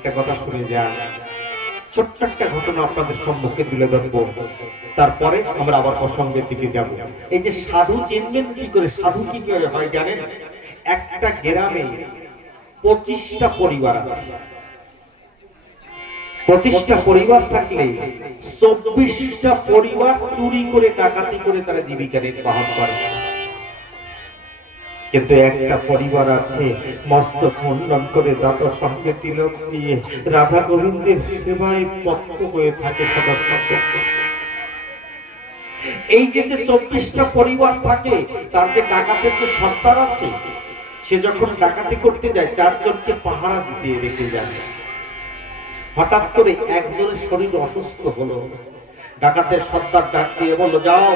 একটা কথা শুনে যান, ছোট্ট একটা ঘটনা আপনাদের সম্মুখে তুলে ধরবো, তারপরে আমরা আবার প্রসঙ্গের দিকে যাব। এই যে সাধু চিনবেন কি করে, সাধু কি করে হয় জানেন? একটা গ্রামে 25টা পরিবার আছে। 25টা পরিবার থাকলে 24টা পরিবার চুরি করে ডাকাতি করে তারা জীবিকা নির্বাহ করে। কিন্তু একটা পরিবার আছে মস্তক মুন্ডন করে দাতার সঙ্গে তিলক দিয়ে রাধা গোবিন্দের সেবায় মত্ত হয়ে থাকে সদা সর্বদা। এই যে 24টা পরিবার থাকে, তার যে ডাকাতের যে সর্দার আছে, সে যখন ডাকাতি করতে যায় 4 জনকে পাহারা দিতে রেখে যায়। হঠাৎ করে একজনের শরীর অসুস্থ হলো। ডাকাতের সর্দার ডাক দিয়ে বলল, যাও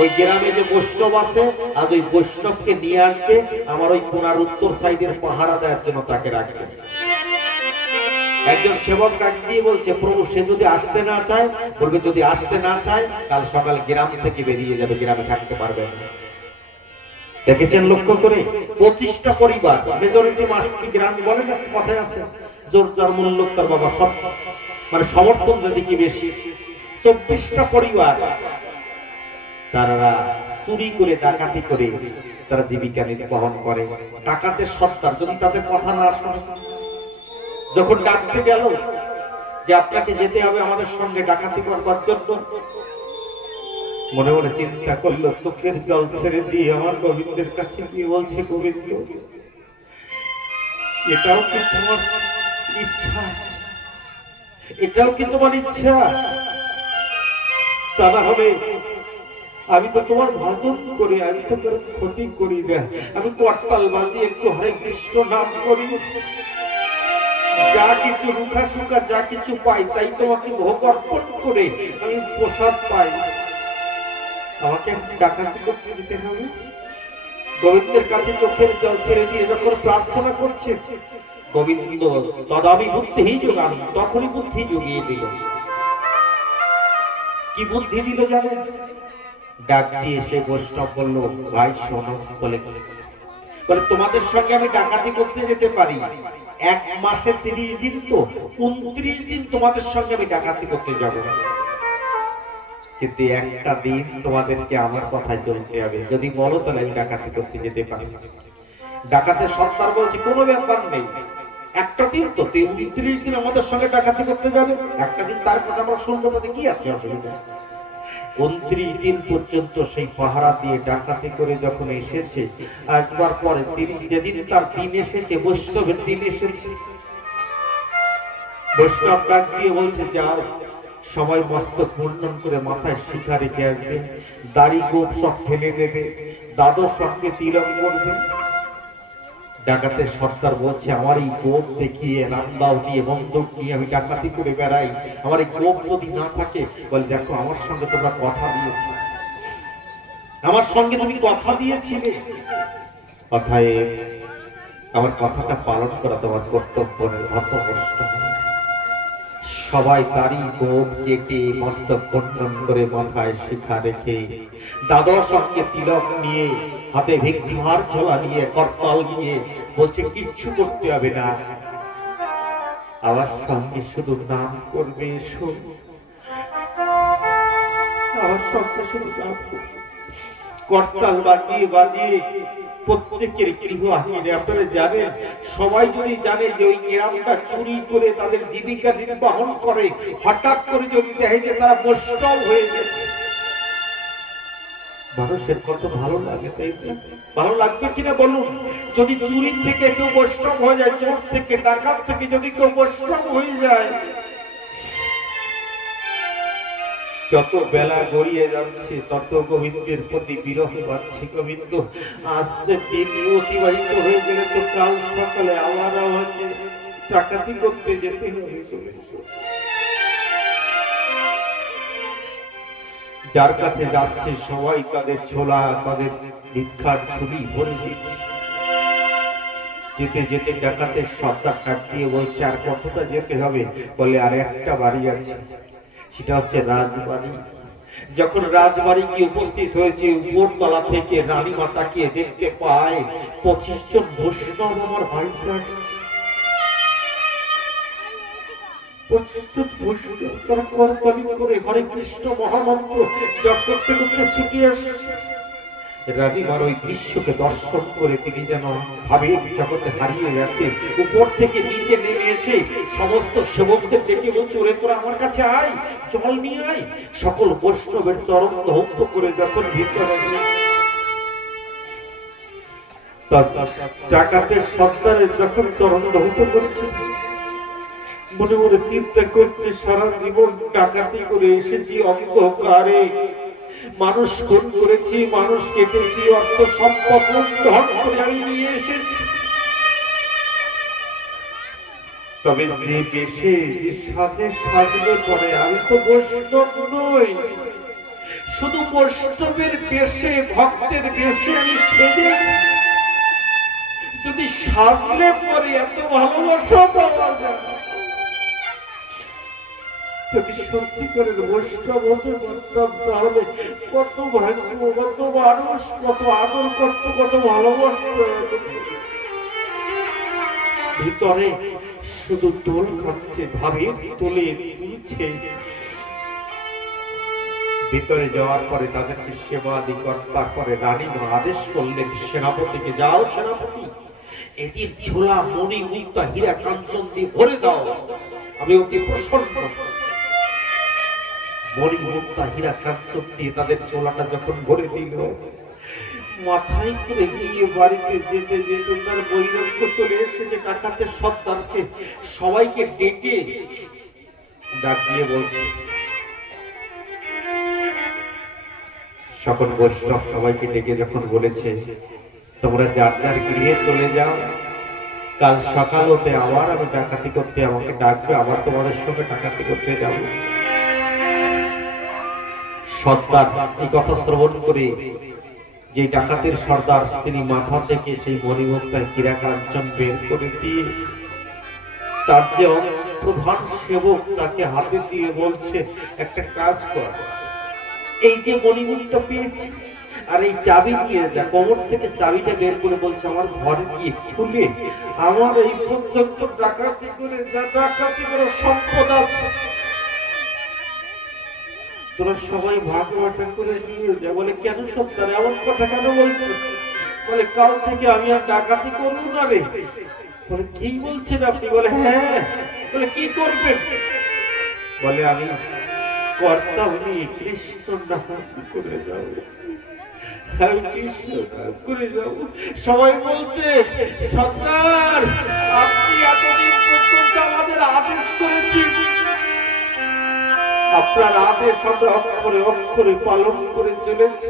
ওই গ্রামে যে বৈষ্ণব আছে, আজ ওই বৈষ্ণবকে নিয়ে আসবে, আমার ওই কোনার উত্তর সাইডের পাহারা দেওয়ার জন্য তাকে রাখবে। একজন সেবক ডাক দিয়ে বলছে, প্রভু সে যদি আসতে না চায়, বলবে যদি আসতে না চায় কাল সকাল গ্রাম থেকে বেরিয়ে যাবে, গ্রামে থাকতে পারবে না। দেখেছেন লক্ষ্য করে, 25টা পরিবার, মেজরিটি মাস্টার গ্রাম বলে না, কথায় আছে জোর যার মূল্য তার বাবা সব, মানে সমর্থন যেদিকে বেশি। 24টা পরিবার তারা চুরি করে ডাকাতি করে তারা জীবিকা নির্বাহ করে। ডাকাতের সর্দার যদি তাদের কথা না শোনে, যখন ডাকতে গেল যে আপনাকে যেতে হবে আমাদের সঙ্গে ডাকাতি করবার জন্য, মনে মনে চিন্তা করলো, চোখের জল ছেড়ে দিয়ে আমার গোবিন্দের কাছে গিয়ে বলছে, গোবিন্দ এটাও কি তোমার ইচ্ছা? এটাও কি তোমার ইচ্ছা? তা না হবে আমি তো তোমার ভজন করি, আমি তো তোর ক্ষতি করি না, আমি করতাল বাজি একটু হরে কৃষ্ণ নাম করি, যা কিছু রুখা সুখা যা কিছু পাই তাই তোমাকে ভোগ অর্পণ করে আমি প্রসাদ পাই, আমাকে ডাকাতি করতে যেতে হবে? গোবিন্দের কাছে চোখের জল ছেড়ে দিয়ে যখন প্রার্থনা করছে, গোবিন্দ তদামি বুদ্ধি যোগামি, তখনই বুদ্ধি জুগিয়ে দিল। কি বুদ্ধি দিল জানেন? ডাক দিয়ে সে বৈষ্ণব বলল, ভাই শোনো, বলে তোমাদের সঙ্গে আমি ডাকাতি করতে যেতে পারি, 1 মাসে 30 দিন, তো 29 দিন তোমাদের সঙ্গে আমি ডাকাতি করতে যাব, কিন্তু একটা দিন তোমাদেরকে আমার কথায় চলতে হবে, যদি বলো তাহলে আমি ডাকাতি করতে যেতে পারি। ডাকাতের সর্দার বলছে, কোনো ব্যাপার নেই, একটা দিন তো 29 দিন আমাদের সঙ্গে ডাকাতি করতে যাবে, একটা দিন তার কথা আমরা শুনবো, তাতে কি আছে অসুবিধা? 29 দিন পর্যন্ত সেই পাহারা দিয়ে ডাকাতি করে যখন এসেছে, একবার পরে যেদিন তার দিন এসেছে, বৈষ্ণবের দিন এসেছে, বৈষ্ণব ডাক দিয়ে বলছে, যাও সবাই মস্তক মুন্ডন করে মাথায় শিখা রেখে আসবে, দাড়ি গোপ সব ফেলে দেবে, দাদর সঙ্গে তিলক করবে। ডাকাতের সর্দার বলছে, আমার এই গোপ দেখিয়ে রামদাও দিয়ে বন্দুক নিয়ে আমি ডাকাতি করে বেড়াই, আমার এই গোপ যদি না থাকে, বলে দেখো আমার সঙ্গে তোমরা কথা দিয়েছি, আমার সঙ্গে তুমি কথা দিয়েছিলে, কথায় আমার কথাটা পালন করা তোমার কর্তব্য, হতভম্ব। সবাই তারই গোপ কেটে মস্তক মুন্ডন করে মাথায় শিখা রেখে, দাদর সঙ্গে তিলক নিয়ে, হাতে ভিক্ষার ঝোলা নিয়ে, করতাল নিয়ে বলছে, কিচ্ছু করতে হবে না, আমার সঙ্গে শুধু নাম করবে, আমার সঙ্গে শুধু নাম করবে। করতাল বাজিয়ে বাজিয়ে প্রত্যেকের গৃহ আহিনে, আপনারা জানেন, সবাই যদি জানে যে ওই গ্রামটা চুরি করে তাদের জীবিকা নির্বাহ করে, হঠাৎ করে যদি দেখে যে তারা বৈষ্ণব হয়ে গেছে, মানুষের কত ভালো লাগে, তাই ভালো লাগবে কিনা বলুন? যদি চুরি থেকে কেউ বৈষ্ণব হয়ে যায়, চোর থেকে ডাকাত থেকে যদি কেউ বৈষ্ণব হয়ে যায়, যত বেলা গড়িয়ে যাচ্ছে তত গোবিন্দের প্রতি বিরহ বাড়ছে। গোবিন্দ আসতে দিন অতিবাহিত হয়ে গেলে তো কাল সকালে আবার আমাকে ডাকাতি করতে যেতে হবে। যার কাছে যাচ্ছে সবাই তাদের ছোলা, তাদের ভিক্ষার ঝুলি ভরে দিচ্ছে। যেতে যেতে ডাকাতের সর্দার ডাক দিয়ে বলছে, আর কতটা যেতে হবে? বলে, আর একটা বাড়ি আছে, সেটা হচ্ছে রাজবাড়ি। যখন রাজবাড়ি গিয়ে উপস্থিত হয়েছে, উপরতলা থেকে রানী মাতাকে দেখতে পায় 25 জন বৈষ্ণব আমার বাড়িতে। তারা করতালি করে হরে কৃষ্ণ মহামন্ত্র জপ করতে করতে ছুটে আসে। রানীমার ওই দৃশ্যকে দর্শন করে তিনি যেন ভাবের জগতে হারিয়ে গেছে। উপর থেকে নিচে নেমে এসে সমস্ত সেবকদের ডেকে বলছে, ওরে তোরা আমার কাছে আয়, জল নিয়ে আয়। সকল বৈষ্ণবের চরণ ধৌত করে যখন ভিতরে ডাকাতের সন্তানের যখন চরণ ধৌত করছে, মনে মনে চিন্তা করছে সারা জীবন ডাকাতি করে এসেছি, অন্ধকারে মানুষ খুন করেছি, মানুষ কেটেছি, অর্থ সম্পদ লুণ্ঠন করে আমি নিয়ে এসেছি। তবে যে বেশে যে সাজে সাজলে পরে আমি তো বৈষ্ণব নই, শুধু বৈষ্ণবের বেশে ভক্তের বেশে আমি সেজেছি। যদি সাজলে পরে এত ভালোবাসা পাওয়া যায়, যদি সত্যিকারের বৈষ্ণব হতে পারতাম, তাহলে কত ভাগ্য, কত মানুষ, কত আদর করত, কত ভালোবাসত। ভিতরে শুধু দোল খাচ্ছে, ভাবে তোলে তুলছে। ভিতরে যাওয়ার পরে তাদেরকে সেবা আদি করার পরে রানী আদেশ করলেন সেনাপতিকে, যাও সেনাপতি, এটির ঝোলা মণি মুক্তা হীরা কাঞ্চন দিয়ে ভরে দাও, আমি অতি প্রসন্ন। মণি মুক্তা হীরা কাঞ্চন দিয়ে তাদের ঝোলাটা যখন ভরে দিল, মাথায় করে গিয়ে বাড়িতে যেতে যেতে তার বৈরাগ্য চলে এসেছে। ডাকাতের সর্দারকে সবাইকে ডেকে ডাক দিয়ে বলছে, সকল বৈষ্ণব সবাইকে ডেকে যখন বলেছে, তোমরা যার যার গৃহে চলে যাও, কাল সকাল হতে আবার আমি ডাকাতি করতে আমাকে ডাকবে, আবার তোমাদের সঙ্গে ডাকাতি করতে যাব। সর্দার এই কথা শ্রবণ করে, যে ডাকাতের সর্দার, তিনি মাথা থেকে সেই মণিমুক্তায় হীরা কাঞ্চন বের করে দিয়ে তার যে প্রধান সেবক তাকে হাতে দিয়ে বলছে, একটা কাজ কর, এই যে মণিমুক্তা পেয়েছি আর এই চাবি নিয়ে যা, কোমর থেকে চাবিটা বের করে বলছে, আমার ঘরে গিয়ে খুলে আমার এই পর্যন্ত ডাকাতি করে যা ডাকাতি করে সম্পদ আছে তোরা সবাই ভাগ বাটা করে নিয়ে যা। বলে, কেন সত্তর এমন কথা কেন বলছো? বলে, কাল থেকে আমি আর ডাকাতি করবো না রে। বলে, কি বলছেন আপনি? বলে, হ্যাঁ। বলে, কি করবেন? বলে, আমি কর্তা নিয়ে কৃষ্ণ নাম করে যাবো, আমি কৃষ্ণ নাম করে যাবো। সবাই বলছে, সত্তর আপনি এতদিন পর্যন্ত আমাদের আদেশ করেছেন, আপনার আদেশ আমরা অক্ষরে অক্ষরে পালন করে চলেছি।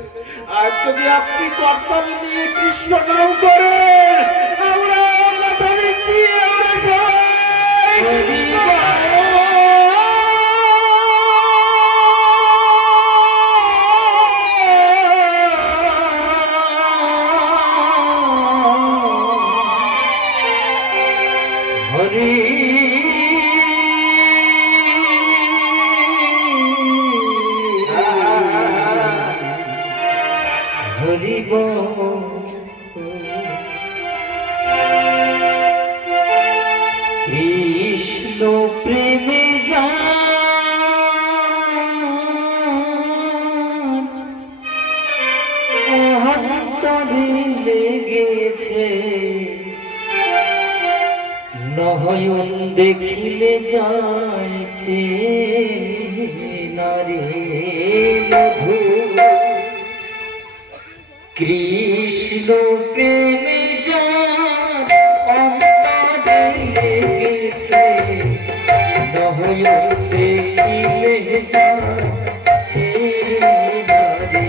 আর যদি আপনি কর্তব্য নিয়ে কৃষ্ণ নাম করেন, আমরা কথা দিচ্ছি, হরি হরিব কৃষ্ণ প্রেমে যা অন্তরে লেগেছে, নয়ন দেখিলে যাইতে নারে মধু। কৃষ্ণ প্রেমে যার অন্তরে লেগেছে, নয়ন দেখিলে যাচ্ছে নারে।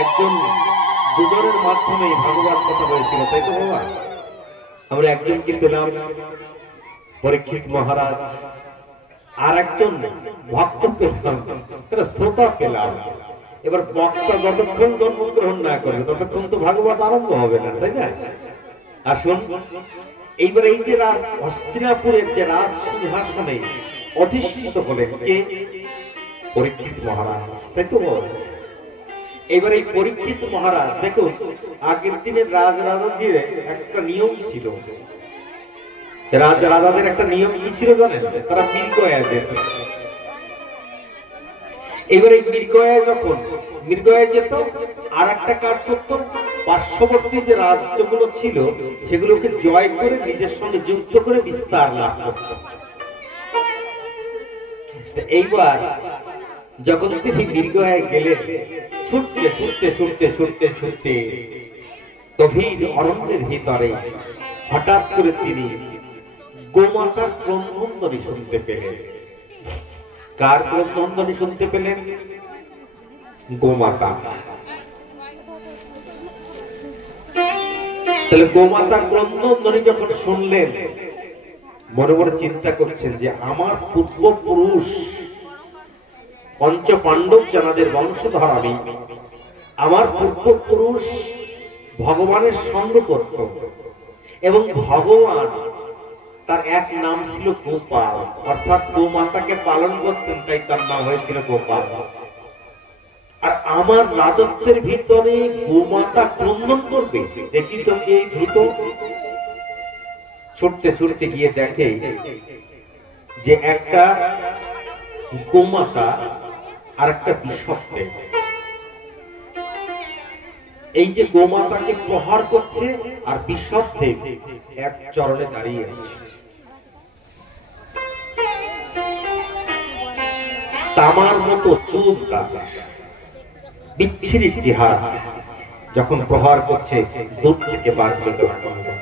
একজন দুজনের মাধ্যমে ভগবান কথা বলেছিল, তাই তো বাবা? আমরা একজনকে পেলাম পরীক্ষিত মহারাজ, আর একজন ভক্ত পেলাম, শ্রোতা পেলাম। এবার বক্তা যতক্ষণ জন্মগ্রহণ না করবে ততক্ষণ তো ভাগবত আরম্ভ হবে না, তাই না? আসুন, এইবার এই যে হস্তিনাপুরের যে রাজ সিংহাসনে অধিষ্ঠিত হলেন কে? পরীক্ষিত মহারাজ, তাই তো? এবার এই পরীক্ষিত মহারাজ দেখুন, আগের দিনের রাজাদের একটা নিয়ম ছিল। রাজাদের একটা নিয়ম কি ছিল জানেন? তারা মৃগয়া যেত। এবার এই মৃগয়া যখন মৃগয়া যেত, আর একটা কাজ করত, পার্শ্ববর্তী যে রাজ্যগুলো ছিল সেগুলোকে জয় করে নিজের সঙ্গে যুক্ত করে বিস্তার লাভ করত। এইবার যখন তিনি মৃগয়ায় গেলেন, ছুটতে ছুটতে ছুটতে ছুটতে ছুটতে গভীর অরণ্যের ভিতরে হঠাৎ করে তিনি গোমাতার ক্রন্দনধ্বনি শুনতে পেলেন। কার ক্রন্দনধ্বনি শুনতে পেলেন? গোমাতা। তাহলে গোমাতার ক্রন্দনধ্বনি যখন শুনলেন, মনে মনে চিন্তা করছেন যে আমার পূর্বপুরুষ পঞ্চ পাণ্ডব যাদের বংশধর আমি, আমার পূর্বপুরুষ ভগবানের সঙ্গ করত এবং ভগবান তার এক নাম ছিল গোপাল, অর্থাৎ গোমাতাকে পালন করতেন, তাই তার নাম হয়েছিল গোপাল। আর আমার রাজত্বের ভিতরে গোমাতা ক্রন্দন করবে, দেখি তো কে দ্রুত ছুটতে ছুটতে গিয়ে দেখে যে একটা গোমাতা আর একটা বিশপকে, এই যে গোমাতাকে প্রহার করছে আর বিশপদেব এক চরণে দাঁড়িয়ে আছে। তামার মতো চুল কাটা বিচ্ছিরি চেহারা, যখন প্রহার করছে দূর থেকে বার করতে পারবে।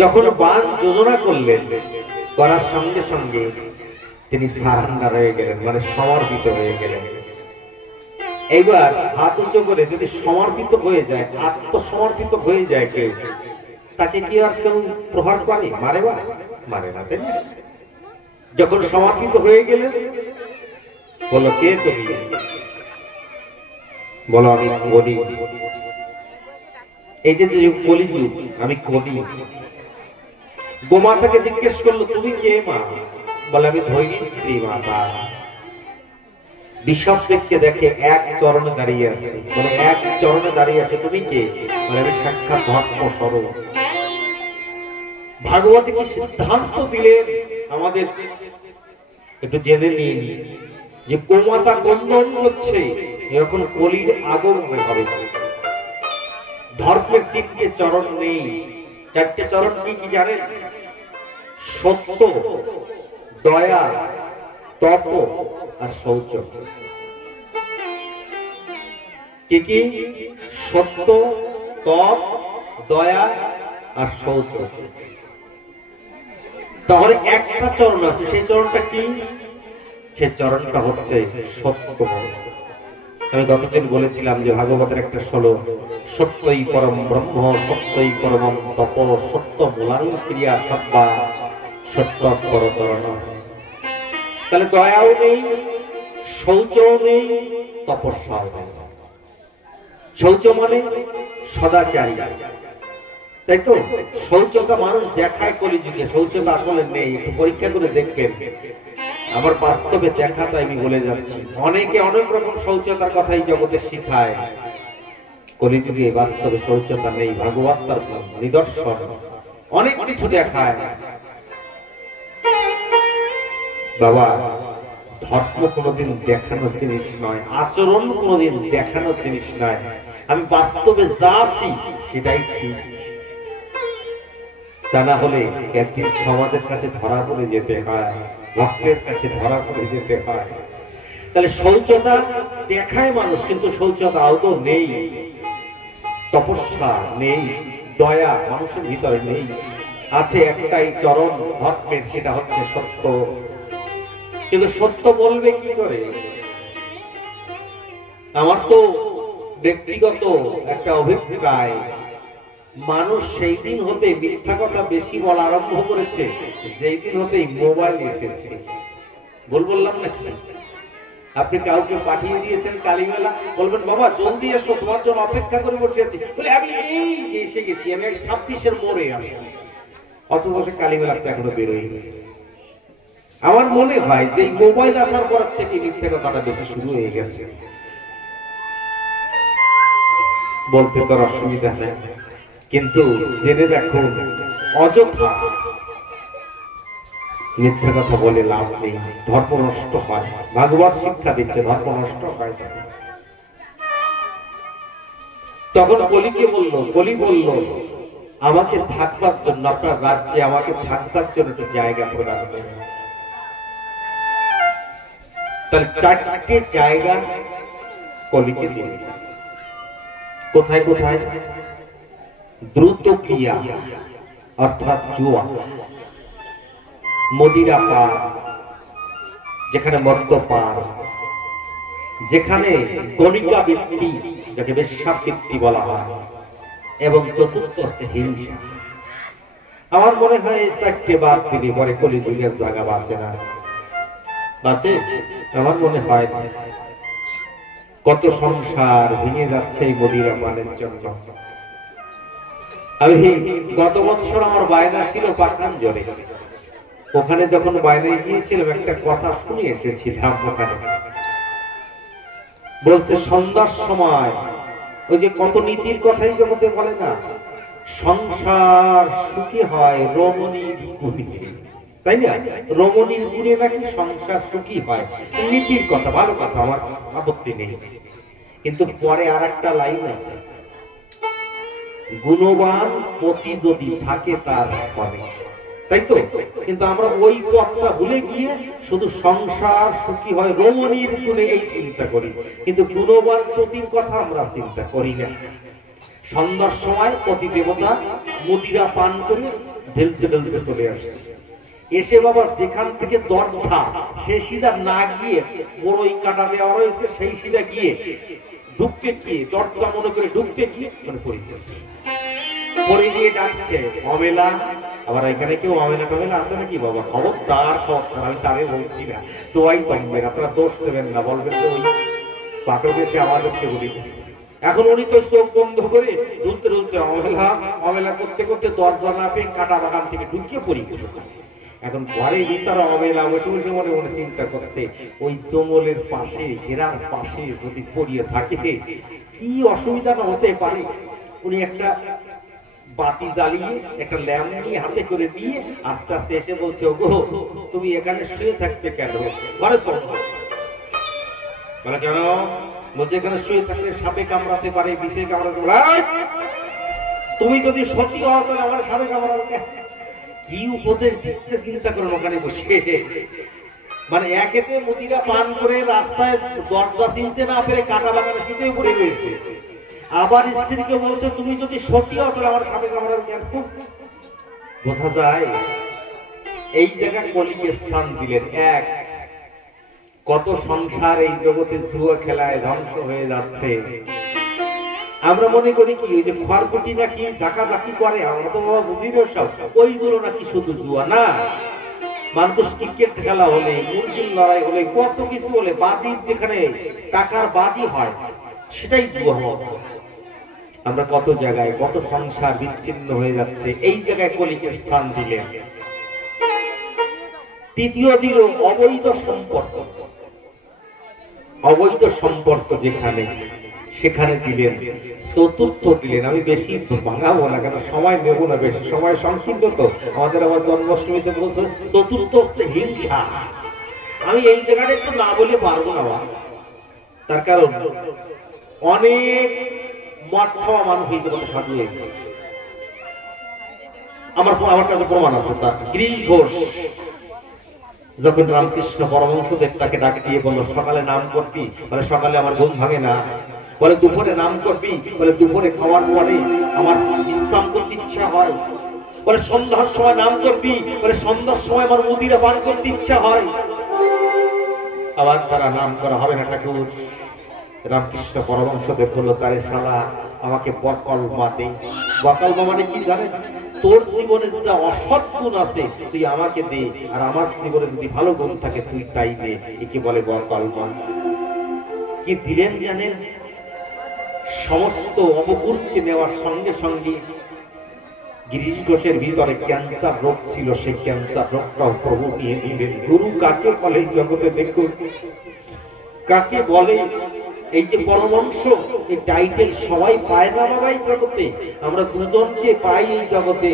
যখন বান যোজনা করলেন, করার সঙ্গে সঙ্গে তিনি সারেন্ডার হয়ে গেলেন, মানে সমর্পিত হয়ে গেলেন। এইবার হাত উঁচু করে যদি সমর্পিত হয়ে যায়, আত্মসমর্পিত হয়ে যায় কেউ, তাকে কি আর কেউ প্রহার করে? মারে বা মারে না, তাই না? যখন সমর্পিত হয়ে গেলেন, বলো কে তুমি? বলো আমি কলি। এই যে কলিযুগ, আমি কলি। গোমাতাকে জিজ্ঞেস করলো তুমি কে মা? বলে আমি ধৈর্যী মাতা। বিশপদেবকে দেখে এক চরণে দাঁড়িয়ে আছে, বলে এক চরণে দাঁড়িয়ে আছে, তুমি কে? বলে আমি সাক্ষাৎ ভস্ম স্বরূপ। ভাগবতী কি সিদ্ধান্ত দিলেন আমাদের একটু জেনে নিন যে গোমাতা ক্রন্দন করছে, এরকম কলির আগমন হবে। ধর্মের তিনটে চরণ নেই, চারটে চরণ কি কি জানেন? সত্য, দয়া, তপ আর শৌচ। কি কি? সত্য, তপ, দয়া আর শৌচ। তাহলে একটা চরণ আছে, সেই চরণটা কি? সেই চরণটা হচ্ছে সত্য। আমি গতদিন বলেছিলাম যে ভাগবতের একটা শ্লোক, সত্যই পরম ব্রহ্ম, সত্যই পরমম তপ, সত্য মূলাং ক্রিয়া সব্বা, সত্য পরতরণ। তাহলে দয়াও নেই, শৌচও নেই, তপস্যাও নেই। শৌচ মানে সদাচারী, তাই তো? শৌচতা মানুষ দেখায় কলিযুগে, শৌচতা আসলে নেই। একটু পরীক্ষা করে দেখবেন, আমার বাস্তবে দেখা, তাই আমি বলে যাচ্ছি। অনেকে অনেক রকম শৌচতার কথাই জগতে শিখায়, কলিযুগে বাস্তবে শৌচতা নেই। ভাগবত তার নিদর্শন, অনেক কিছু দেখায়। বাবা, ধর্ম কোনোদিন দেখানোর জিনিস নয়, আচরণ কোনোদিন দেখানোর জিনিস নয়। আমি বাস্তবে যা আছি সেটাই ঠিক, তা না হলে একদিন সমাজের কাছে ধরা পড়ে যেতে হয়, ভক্তের কাছে ধরা পড়ে যেতে হয়। তাহলে শৌচতা দেখায় মানুষ, কিন্তু শৌচতা আদৌ নেই, তপস্যা নেই, দয়া মানুষের ভিতরে নেই। আছে একটাই চরণ ধর্মের, সেটা হচ্ছে সত্য। কিন্তু সত্য বলবে কি করে? আমার তো ব্যক্তিগত একটা অভিপ্রায়, মানুষ সেই দিন হতে মিথ্যা কথা বেশি বলা আরম্ভ করেছে যেই দিন হতেই মোবাইল এসেছে। বললাম নাকি? আপনি কাউকে পাঠিয়ে দিয়েছেন কালীমেলা, বলবেন বাবা জলদি এসো, তোমার জন্য অপেক্ষা করে বসে আছি। বলে আমি এই এসে গেছি, আমি 26-এর মোড়ে আছি। অথচ কালীমেলা তো এখনো বেরোয়নি। আমার মনে হয় যে মোবাইল আসার পর থেকে মিথ্যা কথাটা বেশি শুরু হয়ে গেছে। বলতে তো অসুবিধা নেই, কিন্তু জেনে দেখুন, অযথা মিথ্যা কথা বলে লাভ নেই, ধর্ম নষ্ট হয়। ভাগবত শিক্ষা দিচ্ছে ধর্ম নষ্ট হয়। তখন কলিকে বলল, কলি বলল আমাকে থাকবার জন্য, আপনার রাজ্যে আমাকে থাকবার জন্য একটু জায়গা প্রদান করুন। তাহলে চারটে জায়গা কলিকে দিল। কোথায় কোথায়? দ্রুত ক্রিয়া অর্থাৎ জুয়া, মদিরা পান, যেখানে মদ্যপান, যেখানে গণিকা বৃত্তি, যাকে বেশ্যা বৃত্তি বলা হয়, এবং চতুর্থ হচ্ছে হিংসা। আমার মনে হয় এই চারটে বাদ দিলে পরে কলিযুগের জায়গা বাঁচে না। বাঁচে? আমার মনে হয় না। কত সংসার ভেঙে যাচ্ছে এই মদিরা পানের জন্য। আমি গত বছর আমার বায়না ছিল পাখানজরে, ওখানে যখন বাইরে গিয়েছিলাম একটা কথা শুনে এসেছিলাম। ওখানে বলছে সন্ধ্যার সময় ওই যে কত নীতির কথাই জগতে বলে না, সংসার সুখী হয় রমণীর গুণে, তাই না? রমণীর গুণে নাকি সংসার সুখী হয়, নীতির কথা, ভালো কথা, আমার আপত্তি নেই। কিন্তু পরে আর একটা লাইন আছে, গুণবান পতি যদি থাকে তার পরে, তাই তো? কিন্তু আমরা ওই পথটা ভুলে গিয়ে শুধু সংসার সুখী হয় রমণীর গুণে এই চিন্তা করি, কিন্তু গুণবান পতির কথা আমরা চিন্তা করি না। সন্ধ্যার সময় পতি দেবতা মদিরা পান করে ঢেলতে ঢেলতে চলে আসছে। এসে বাবা যেখান থেকে দরজা, সে সিধা না গিয়ে বড়ই কাটা দেওয়া রয়েছে, সেই সিধা গিয়ে ঢুকতে গিয়ে দরজা মনে করে ঢুকতে গিয়ে মানে পড়িতেছে, পরে গিয়ে ডাকছে অমেলা। আবার এখানে কেউ অমেলা টমেলা আছে নাকি বাবা? খবরদার, আমি তারে বলছি না, তোয়াই তমবেন, আপনারা দোষ দেবেন না, বলবেন তো ওই পাঠক এসে আওয়াজ হচ্ছে বলিতেছে। এখন উনি তো চোখ বন্ধ করে ঢুলতে ঢুলতে অমেলা অমেলা করতে করতে দরজা না পেয়ে কাটা বাগান থেকে ঢুকিয়ে পড়ি। এখন ঘরে ভিতরে অমেলা বসে বসে মনে মনে চিন্তা করতে, ওই জঙ্গলের পাশে, ঘেরার পাশে যদি পড়িয়ে থাকে কি অসুবিধা না হতে পারে। উনি একটা বাতি জ্বালিয়ে একটা ল্যাম্প নিয়ে হাতে করে দিয়ে আস্তে আস্তে এসে বলছে, ওগো তুমি এখানে শুয়ে থাকতে কেন? বলে কেন? বলছে এখানে শুয়ে থাকলে সাপে কামড়াতে পারে, বিছে কামড়াতে পারে। তুমি যদি সত্যি হও তাহলে আমার সাপে কামড়াবে কেন? কি উপদেশ দিচ্ছে চিন্তা করুন ওখানে বসে। মানে একেতে মদিরা পান করে রাস্তায় দরজা চিনতে না পেরে কাটা লাগানো শীতে পড়ে রয়েছে, আবার স্ত্রীকে বলছে তুমি যদি সত্যি হও তাহলে আমার সাপে কামড়াবে কেন? বোঝা যায় এই জায়গায় কলিকে স্থান দিলেন। এক, কত সংসার এই জগতে জুয়া খেলায় ধ্বংস হয়ে যাচ্ছে। আমরা মনে করি কি ওই যে খড়কুটি নাকি ডাকাডাকি করে, আমরা তো বাবা বুঝি সব ওইগুলো নাকি শুধু জুয়া না। মানুষ ক্রিকেট খেলা হলে, মুরগির লড়াই হলে, কত কিছু হলে, বাজি যেখানে টাকার বাজি হয় সেটাই জুয়া হয়। আমরা কত জায়গায় কত সংসার বিচ্ছিন্ন হয়ে যাচ্ছে, এই জায়গায় কলিকে স্থান দিলেন। তৃতীয় দিল অবৈধ সম্পর্ক। অবৈধ সম্পর্ক যেখানে সেখানে দিলেন। চতুর্থ দিলেন, আমি বেশি ভাঙাবো না কেন সময় নেব না, বেশি সময় সংক্ষিপ্ত তো। আমাদের আবার জন্মাষ্টমীতে বলছে চতুর্থ হচ্ছে হিংসা। আমি এই জায়গাটা একটু না বলে পারবো না, তার কারণ অনেক মঠ খাওয়া মানুষ এই জগতে সাধু হয়ে গেছে। আমার কাছে প্রমাণ আছে। তার গিরিশ ঘোষ যখন রামকৃষ্ণ পরমহংসদেব তাকে ডাক দিয়ে বললো সকালে নাম করবি, বলে সকালে আমার ঘুম ভাঙে না। বলে দুপুরে নাম করবি, বলে দুপুরে খাওয়ার পরে আমার বিশ্রাম করতে ইচ্ছা হয়। বলে সন্ধ্যার সময় নাম করবি, বলে সন্ধ্যার সময় আমার মদিরা পান করতে ইচ্ছা হয়। আবার তারা নাম করা হবে না ঠাকুর। রামকৃষ্ণ পরমহংসদেব বললো তারে শালা আমাকে বকলমা দে। বকলমা মানে কি জানেন? তোর জীবনে যা অসৎ গুণ আছে তুই আমাকে দে, আর আমার জীবনে যদি ভালো গুণ থাকে তুই তাই দে। একে বলে বকলমা। কি দিলেন জানেন? সমস্ত অবগুণকে নেওয়ার সঙ্গে সঙ্গে গিরিশ ঘোষের ভিতরে ক্যান্সার রোগ ছিল, সেই ক্যান্সার রোগটাও প্রভু নিয়ে দিলেন। গুরু কাকে বলে জগতে দেখুন, কাকে বলে? এই যে পরমহংস, এই টাইটেল সবাই পায় না বাবা এই জগতে। আমরা দুজনকে পাই এই জগতে,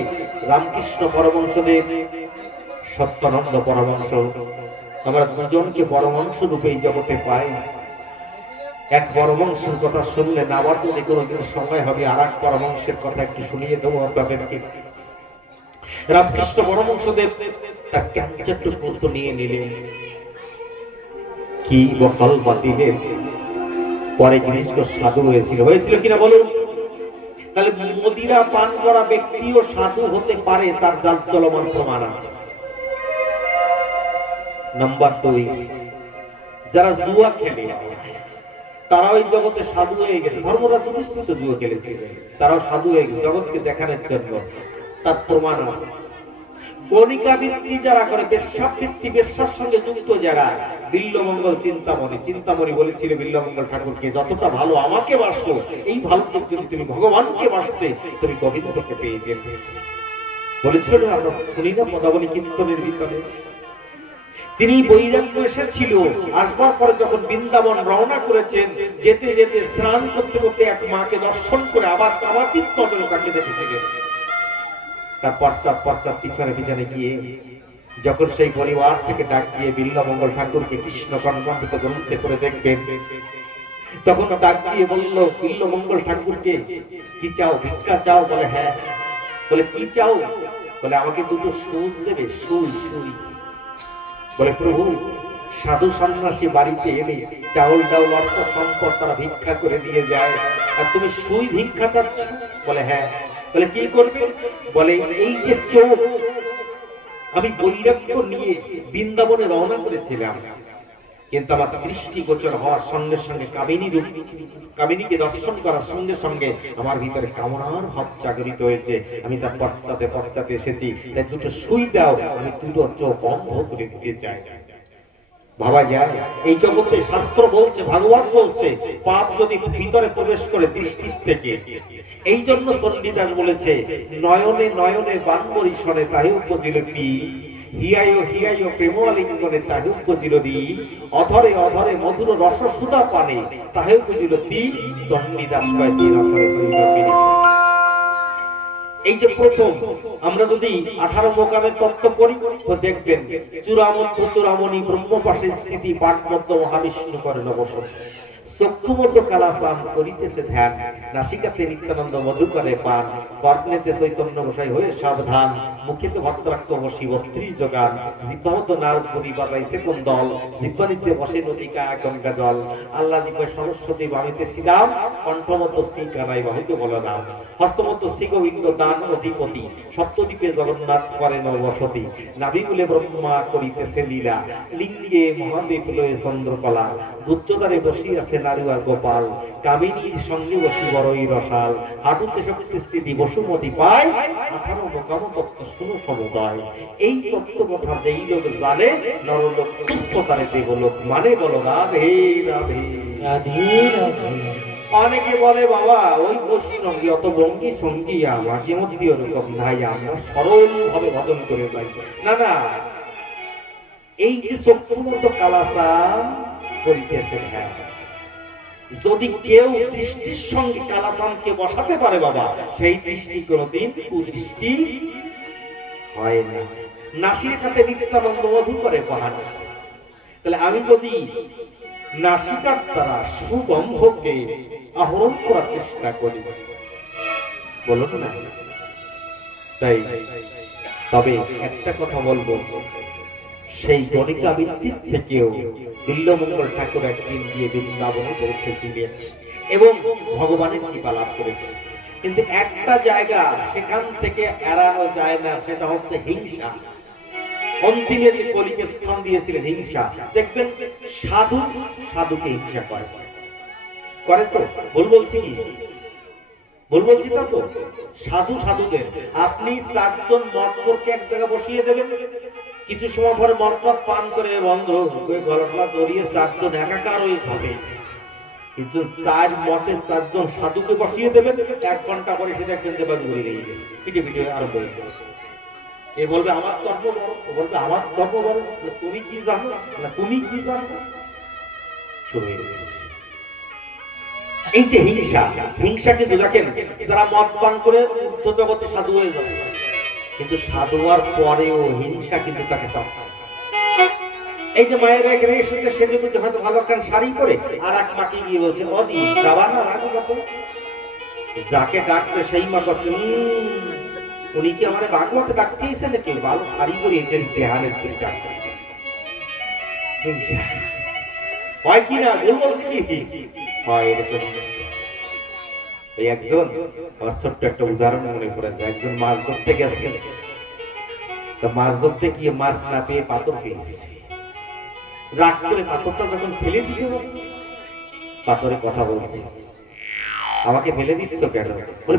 রামকৃষ্ণ পরমহংসদেব, সত্যানন্দ পরমহংস। আমরা দুজনকে পরমহংস রূপে এই জগতে পাই। এক পরমহংসের কথা শুনলেন, আবার যদি কোনোদিন সময় হবে আর এক পরমহংসের কথা একটু শুনিয়ে দেবো আপনাদেরকে। রামকৃষ্ণ পরমহংসদেব তার ক্যান্সারটুকু নিয়ে নিলেন, কি বকল বাতিলেন। পরে গিরিশ ঘোষ সাধু হয়েছিল। হয়েছিল কিনা বলুন? তাহলে মদিরা পান করা ব্যক্তিও সাধু হতে পারে, তার চলমান প্রমাণ আছে। নাম্বার 2, যারা জুয়া খেলে তারা ওই জগতে সাধু হয়ে গেছে। ধর্মরাজ যুধিষ্ঠির জুয়া খেলেছিলেন, তারাও সাধু হয়ে গেছে জগৎকে দেখানোর জন্য, তার প্রমাণ আছে। কণিকা বৃত্তি যারা করে, বেশ্যাবৃত্তি, বেশ্যার সঙ্গে যুক্ত যারা, বিল্লমঙ্গল চিন্তামণি বলেছিল বিল্লমঙ্গল ঠাকুরকে, যতটা ভালো আমাকে বাসতো এই ভালো যদি তুমি ভগবানকে বাসতে তুমি গোবিন্দকে পেয়ে যেতে। বলেছিল না, আমরা শুনি না পদাবলী কীর্তনের ভিতরে। তিনি বৈরাগ্য এসেছিল, আসবার পরে যখন বৃন্দাবন রওনা করেছেন, যেতে যেতে স্নান করতে করতে এক মাকে দর্শন করে আবার কাবাতীত নজরে তাকে দেখেছিলেন। তার পশ্চাৎ পিছনে পিছনে গিয়ে যখন সেই পরিবার থেকে ডাক দিয়ে বিল্লমঙ্গল ঠাকুরকে কৃষ্ণ কণ্ঠিত গ্রন্থে করে দেখবেন, তখন ডাক দিয়ে বলল বিল্লমঙ্গল ঠাকুরকে, কি চাও? ভিক্ষা চাও? বলে হ্যাঁ। বলে কি চাও? বলে আমাকে দুটো সুই দেবে। সুই। বলে প্রভু, সাধু সন্ন্যাসী বাড়িতে এলে চাউল ডাউল অর্থ সম্পদ তারা ভিক্ষা করে দিয়ে যায়, আর তুমি সুই ভিক্ষা চাচ্ছ? বলে হ্যাঁ। বলে কি করবে? বলে এই যে চোখ, আমি বৈরাগ্য নিয়ে বৃন্দাবনে রওনা করেছিলাম, কিন্তু আমার দৃষ্টিগোচর হওয়ার সঙ্গে সঙ্গে কামিনীকে দর্শন করার সঙ্গে সঙ্গে আমার ভিতরে কামনার ভাব জাগরিত হয়েছে। আমি তার পশ্চাতে এসেছি, তাই দুটো সুই দাও, আমি দুটো চোখ বন্ধ করে দিতে চাই। ভাবা যায় এই জগতে শাস্ত্র বলছে, ভাগবত বলছে, পাপ যদি ভিতরে প্রবেশ করে দৃষ্টির থেকে, এই জন্য চণ্ডীদাস বলেছে, নয়নে নয়নে বানমরি সনে তাহে উপজিলতি, হিয়ায় প্রেমালিঙ্গনে তাহে উপজিলতি, অধরে অধরে মধুর রস সুধা পানে তাহে উপজিলতি। চণ্ডীদাস কয় দিন অধরে এই যে প্রথম আমরা যদি 18 মোকামের তত্ত্ব করি তো দেখবেন চূড়ামধ্য চূড়ামণি ব্রহ্মপাশের স্থিতি পাঠমধ্য মহাবিষ্ণু করেন অবসর চক্ষুমধ্য কালাপান করিতেছে ধ্যান নাসিকাতে নিত্যানন্দ মধু করে পান কর্ণেতে চৈতন্য গোসাই হয়ে সাবধান মুখেতে ভক্তরাক্ষ শিবস্ত্রী যোগান জিব্বাহত নারদ কবি বাজাইছে কোন দল জিব্বানিতে বসে নদীকা গঙ্গা জল আল্লাহ জিব্বায় সরস্বতী বামিতে শ্রীরাম কণ্ঠমত শ্রী কানাই বাহুতে বলরাম হস্তমত শ্রী গোবিন্দ দান অধিপতি সপ্তদ্বীপে জগন্নাথ করেন বসতি নাভিমূলে ব্রহ্মা করিতেছে লীলা লিঙ্গে মহাদেব লয়ে চন্দ্রকলা উচ্চতারে বসি আছে নারুয়া গোপাল কামিনীর সঙ্গে বসি বড়ই রসাল হাঁটুতে শক্তি স্থিতি বসুমতি পায় 18 মোকাম তত্ত্ব শুনো সমুদয় এই তত্ত্ব কথা যেই লোক জানে নরলোক তুচ্ছতারে দেবলোক মানে বলো রাধে রাধে রাধে রাধে। অনেকে বলে বাবা ওই বৈষ্ণবী অত ভঙ্গি সঙ্গী মাঝে মধ্যে ওরকম ভাই আমরা সরল ভাবে ভজন করে যাই না না এই যে চক্ষুমত কালাচান করিতেছে হ্যাঁ যদি কেউ দৃষ্টির সঙ্গে কালাচানকে বসাতে পারে বাবা সেই দৃষ্টি কোনদিন কুদৃষ্টি হয় না নাসির সাথে নিত্যানন্দ মধু করে পাহাড় তাহলে আমি যদি নাসিকার দ্বারা সুগন্ধকে আহরণ করার চেষ্টা করি বলুন না তাই তবে একটা কথা বলবো সেই গণিকা বৃত্তির থেকেও বিল্লমঙ্গল ঠাকুর একদিন দিয়ে বৃন্দাবনে পৌঁছেছিলেন এবং ভগবানের কৃপা লাভ করেছেন কিন্তু একটা জায়গা সেখান থেকে এড়ানো যায় না সেটা হচ্ছে হিংসা অন্তিমের কলিকে স্থান দিয়েছিলেন হিংসা দেখবেন সাধু সাধুকে হিংসা করে করে তো ভুল বলছি কি ভুল বলছি না তো সাধু সাধুদের আপনি 4 জন মঠকে এক জায়গায় বসিয়ে দেবেন কিছু সময় পরে মঠটা পান করে বন্ধ হয়ে গলাটা জড়িয়ে 4 জন একাকার হয়ে যাবে কিন্তু 4 মঠে 4 জন সাধুকে বসিয়ে দেবেন 1 ঘন্টা পরে সেটা কেন্দ্রে বাজু হয়ে গেছে পিঠে পিঠে আরম্ভ হয়ে যাবে এ বলবে আমার ধর্ম বড় বলবে আমার ধর্ম বড় তুমি কি জানো না তুমি কি জানো শুরু হয়ে গেছে এই যে হিংসা হিংসাকে দেখেন যারা মদ পান করে জগতে সাধু হয়ে যাবে কিন্তু সাধু হওয়ার পরেও হিংসা কিন্তু তাকে এই যে মায়ের এখানে এসেছে সে যদি হয়তো ভালো একটা শাড়ি পরে আর এক মাকে গিয়ে বলছে অদি যাবা না রাখো কত যাকে ডাকছে সেই মা করছে উনি কি আমার বাগমতে ডাকতে এসে নাকি ভালো শাড়ি পরে এসেছেন দেহানের দিকে ডাকছে হয় কি না বলছি হয় এরকম একজন আমার ছোট্ট একটা উদাহরণ মনে করেছে একজন মাছ ধরতে গেছে মাছ ধরতে গিয়ে মাছ না পেয়ে পাথর পেয়েছে রাগ করে পাথরটা যখন ফেলে দিতে পাথরে কথা বলছে আমাকে ফেলে দিচ্ছ কেন বলে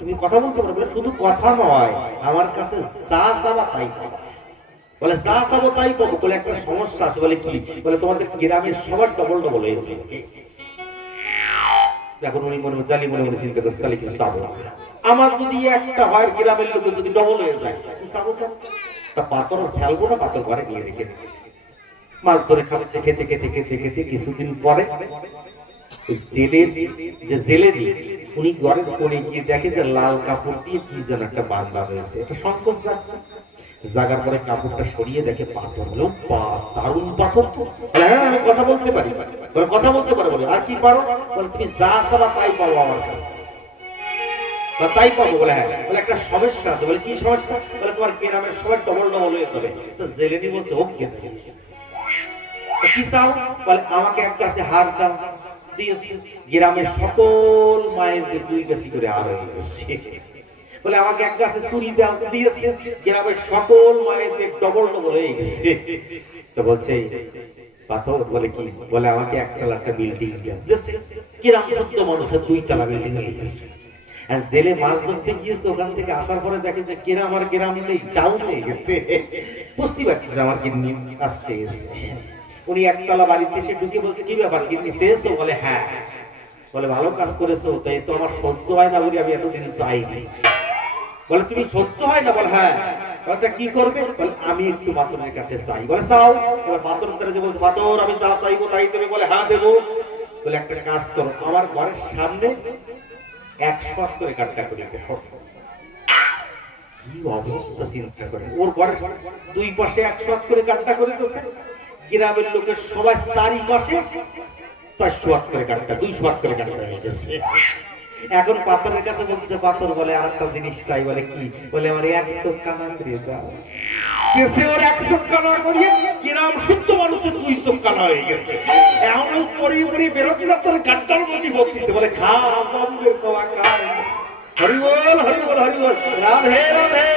তুমি কথা বলতে পারো বলে শুধু কথা নয় আমার কাছে যা চাওয়া তাই বলে যা চাবো তাই পাবো বলে একটা সমস্যা আছে বলে কি বলে তোমাদের গ্রামের সবার ডবল ডবল হয়েছে এখন উনি মনে জানি মনে মনে চিন্তা করছে তাহলে কিছু চাবো আমার যদি একটা হয় গ্রামের লোক যদি ডবল হয়ে যায় তা পাথর ফেলবো না পাথর ঘরে নিয়ে রেখে মাছ ধরে খাচ্ছে খেতে খেতে খেতে খেতে কিছুদিন পরে জেলের যে জেলেরই উনি ঘরের কোণে গিয়ে দেখে যে লাল কাপড় দিয়ে কি যেন একটা বাঁধা হয়েছে এটা সংকোচ যাচ্ছে জাগার পরে কাপড়টা সরিয়ে দেখে পাথর হলো দারুণ পাথর তো হ্যাঁ আমি কথা বলতে পারি কথা বলতে পারো বলে আর কি পারো বলে তুমি যা চাবা তাই পাবো আমার কাছে তাই পাবো বলে হ্যাঁ বলে একটা সমস্যা আছে বলে কি সমস্যা বলে তোমার গ্রামের সবাই ডবল ডবল হয়ে যাবে তো জেলেনি বলতে হোক কে কি চাও বলে আমাকে এক কাছে হার দাও দিয়েছি গ্রামের সকল মায়ের যে 2 গাছি করে আর হয়ে গেছে বলে আমাকে এক গাছে চুরি দিয়েছে গ্রামের সকল মায়ের যে ডবল ডবল হয়ে গেছে তো বলছে পাথর বলে কি বলে আমাকে একতলা একটা বিল্ডিং দিয়েছে গ্রাম সত্য মানুষের 2 তলা বিল্ডিং হয়ে গেছে আর জেলে মাছ ধরতে গিয়েছে ওখান থেকে আসার পরে দেখে যে গ্রাম আর গ্রাম নেই যাও হয়ে গেছে বুঝতে পারছি আমার কিডনি আসতে উনি একতলা বাড়িতে এসে ঢুকে বলছে কি ব্যাপার কিডনি পেয়েছো বলে হ্যাঁ বলে ভালো কাজ করেছো তাই তো আমার সহ্য হয় না বলে আমি এতদিন চাইনি বলে তুমি সহ্য হয় না বলে হ্যাঁ বলতে কি করবে বলে আমি একটু পাথরের কাছে চাই বলে চাও এবার পাথর করে যে বলছে পাথর আমি যা চাইবো তাই দেবে বলে হ্যাঁ দেবো বলে একটা কাজ করো আমার ঘরের সামনে 100 করে কাটটা করে কি অবস্থা চিন্তা করে, ওর ঘরের দুই পাশে 100 করে গাড্ডা করে দিয়েছে, গ্রামের লোকের সবাই চারি পাশে 400 করে গাড্ডা, 200 করে গাড্ডা হয়ে গেছে। এখন পাথরের কাছে বলছে, পাথর বলে আরেকটা জিনিস চাই, বলে কি, বলে আমার 100 কানা করে দাও। কেসে ওর 100 কানা করিয়ে গ্রাম শুদ্ধ মানুষের 200 কানা হয়ে গেছে। এমন পরি পরি বেরোতে তোর গাড্ডার মধ্যে বসতে বলে খা বন্ধের খাওয়া খা। হরি বল হরি বল হরি বল, রাধে রাধে,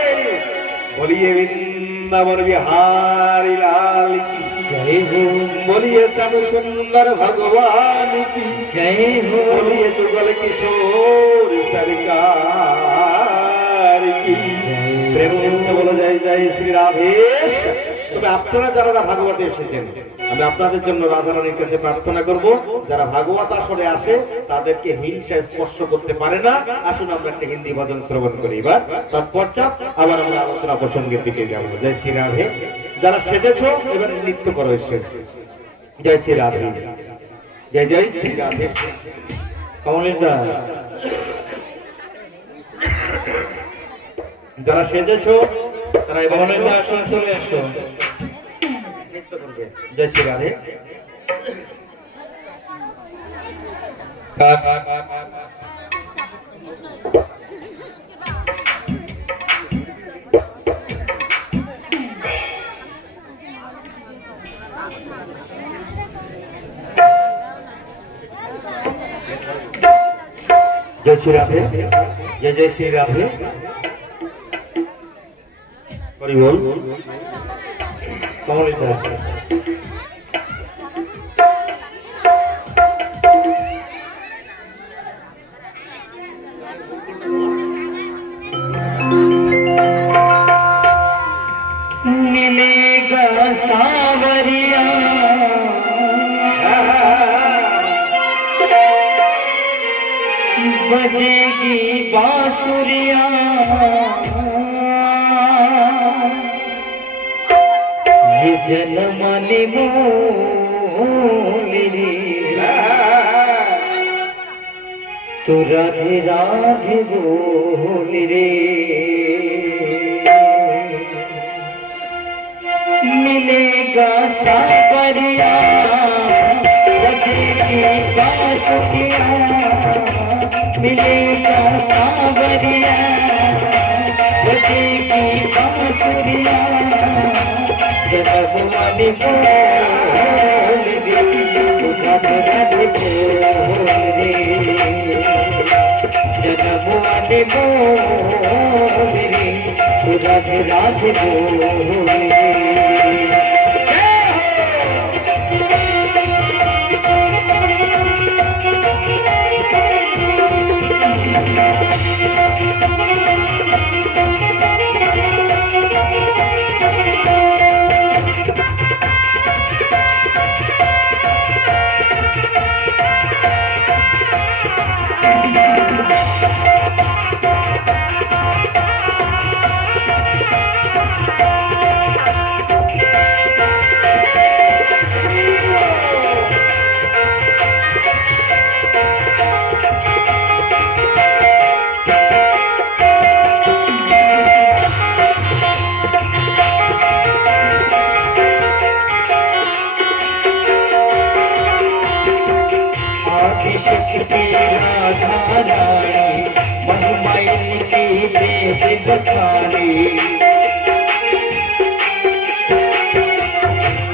বলিয়ে বৃন্দাবন বিহারি লাল কি जय हो, बोलिए सब सुंदर भगवान की जय हो, बोलिए जुगल किशोर सरकार की प्रेम से बोलो जय जय श्री राधे। তবে আপনারা যারা ভাগবতে এসেছেন, আমি আপনাদের জন্য রাধারানীর কাছে প্রার্থনা করব, যারা ভাগবত আসরে আসে তাদেরকে হিংসা স্পর্শ করতে পারে না। আসুন আমরা একটা হিন্দি ভজন শ্রবণ করি, এবার তৎপশ্চাৎ আবার আমরা আলোচনা প্রসঙ্গের দিকে যাব। জয় শ্রী রাধে। যারা সেজেছ এবার নৃত্য করো এসে, জয় শ্রী রাধে, জয় জয় শ্রী রাধে। কমলেশদা, যারা সেজেছ তারা এবার আসন চলে আসো, নৃত্য করবে। জয় শ্রী রাধে। जय श्री राधे, जय जय श्री राधे, हरि बोल। कमलेशदा, मिलेगा सावरिया बजेगी बांसुरिया, ये जनमनी मोली तो राधे राधे बोली रे। मिलेगा सावरिया बजेगी बांसुरिया, मिलेगा सावरिया बजेगी बांसुरिया, जनमनी मोली राधे राधे बोली रे, जनमनी मोली राधे राधे बोली रे।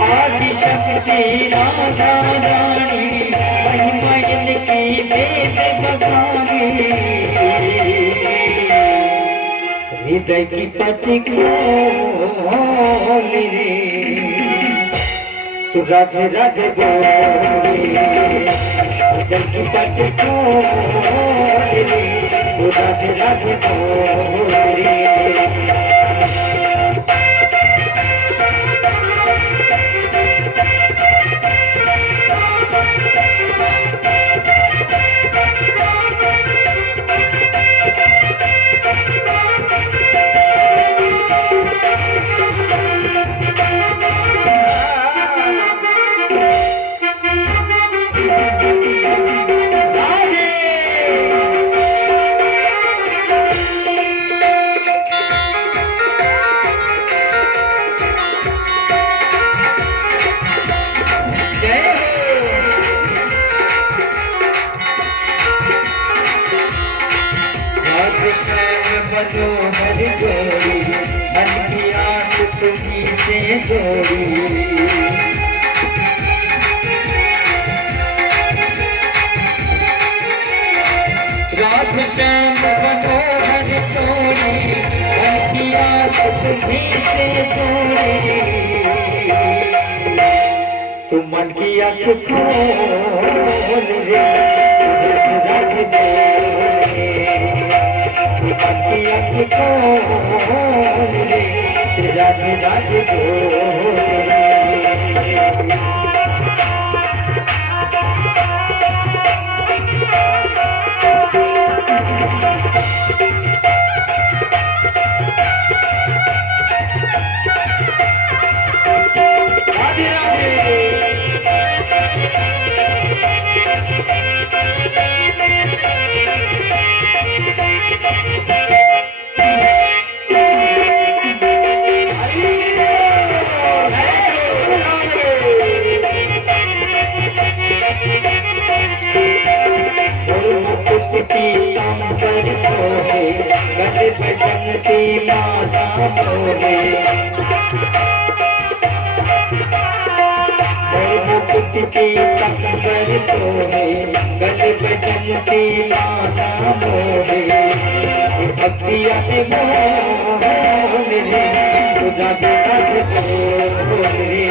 आदिशक्ति राधा रानी महिमा इनकी वेद बखानी, हृदय की पति खोली रे तो राधे राधे बोली, हृदय की पति खोली रे तो राधे राधे बोली। मनोहर जोड़ी मन की आस तुम्हीं से जोड़ी राधे श्याम मनोहर जोड़ी मन की आस तुम्हीं से जोड़ी तुम मन की आँख खोल रे राधे मन की आँख खोल रे राधे राधे बजनती माता मोरे मुक्ति कंकर सोहे गल बजनती माता मोरे भक्तिया ने मोरे तुझा बोले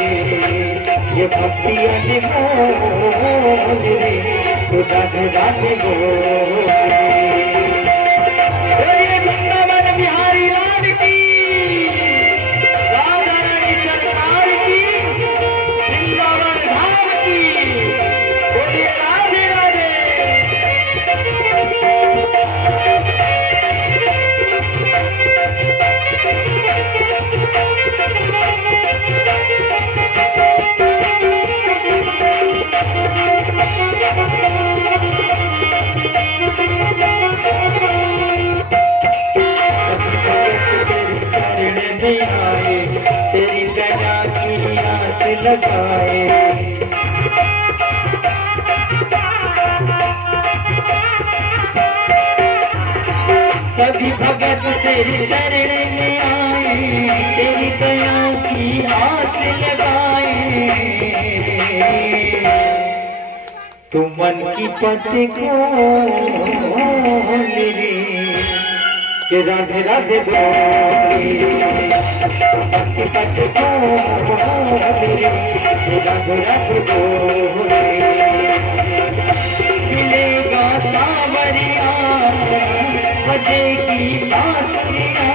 ये भक्तिया ने मोरे तुझा बोले बिहारी लाल की राधा रानी सरकार की वृंदावन धाम की बोलिए राधे राधे आए तेरी दया की आस लगाए सभी भगत तेरी शरण में आए तेरी दया की आस लगाए तू मन की पति को मेरी के राधे राधे बोले राधे राधे बोले मिलेगा सावरिया बजेगी बांसुरिया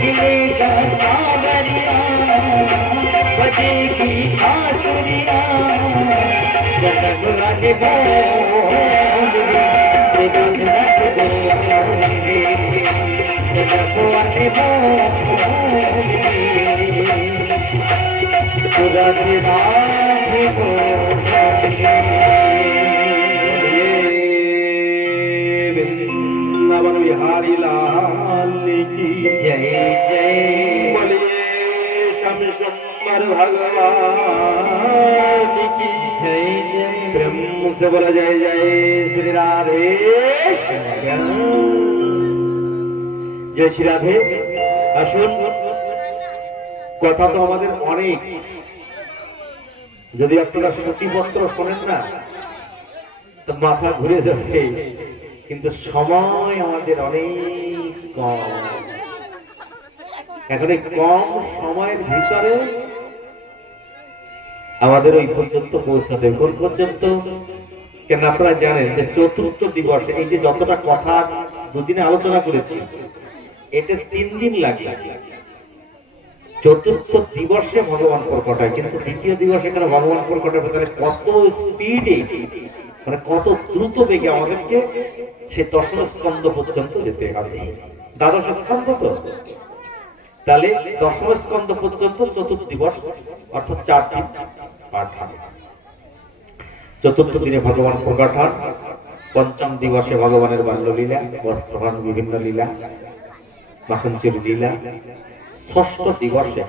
मिलेगा सावरिया बजेगी बांसुरिया जगत राधे बोले राधे राधे बोले राधे वृंदावन बिहारी लाल की जय जय बोलिए शम शंकर भगवान की जय जय ब्रह्म से बोला जय जय श्री राधे जय श्री राधे আসুন কথা তো আমাদের অনেক যদি আপনারা সূচিপত্র শোনেন না তো মাথা ঘুরে যাবে কিন্তু সময় আমাদের অনেক কম এখন এই কম সময়ের ভিতরে আমাদের ওই পর্যন্ত পৌঁছাতে কোন পর্যন্ত কেন আপনারা জানেন যে চতুর্থ দিবসে এই যে যতটা কথা দুদিনে আলোচনা করেছি এটা 3 দিন লাগে চতুর্থ দিবসে ভগবান প্রকট হয় কিন্তু দ্বিতীয় দিবসে কেন ভগবান প্রকট হয় কত স্পিডে মানে কত দ্রুত বেগে আমাদেরকে সে দশম স্কন্ধ পর্যন্ত যেতে হবে দ্বাদশ স্কন্ধ তো তাহলে দশম স্কন্ধ পর্যন্ত চতুর্থ দিবস অর্থাৎ 4 দিন পাঠ হবে চতুর্থ দিনে ভগবান প্রকট হন পঞ্চম দিবসে ভগবানের বাল্যলীলা বস্ত্রহরণ বিভিন্ন লীলা মাখনচুর লীলা ষষ্ঠ দিবসে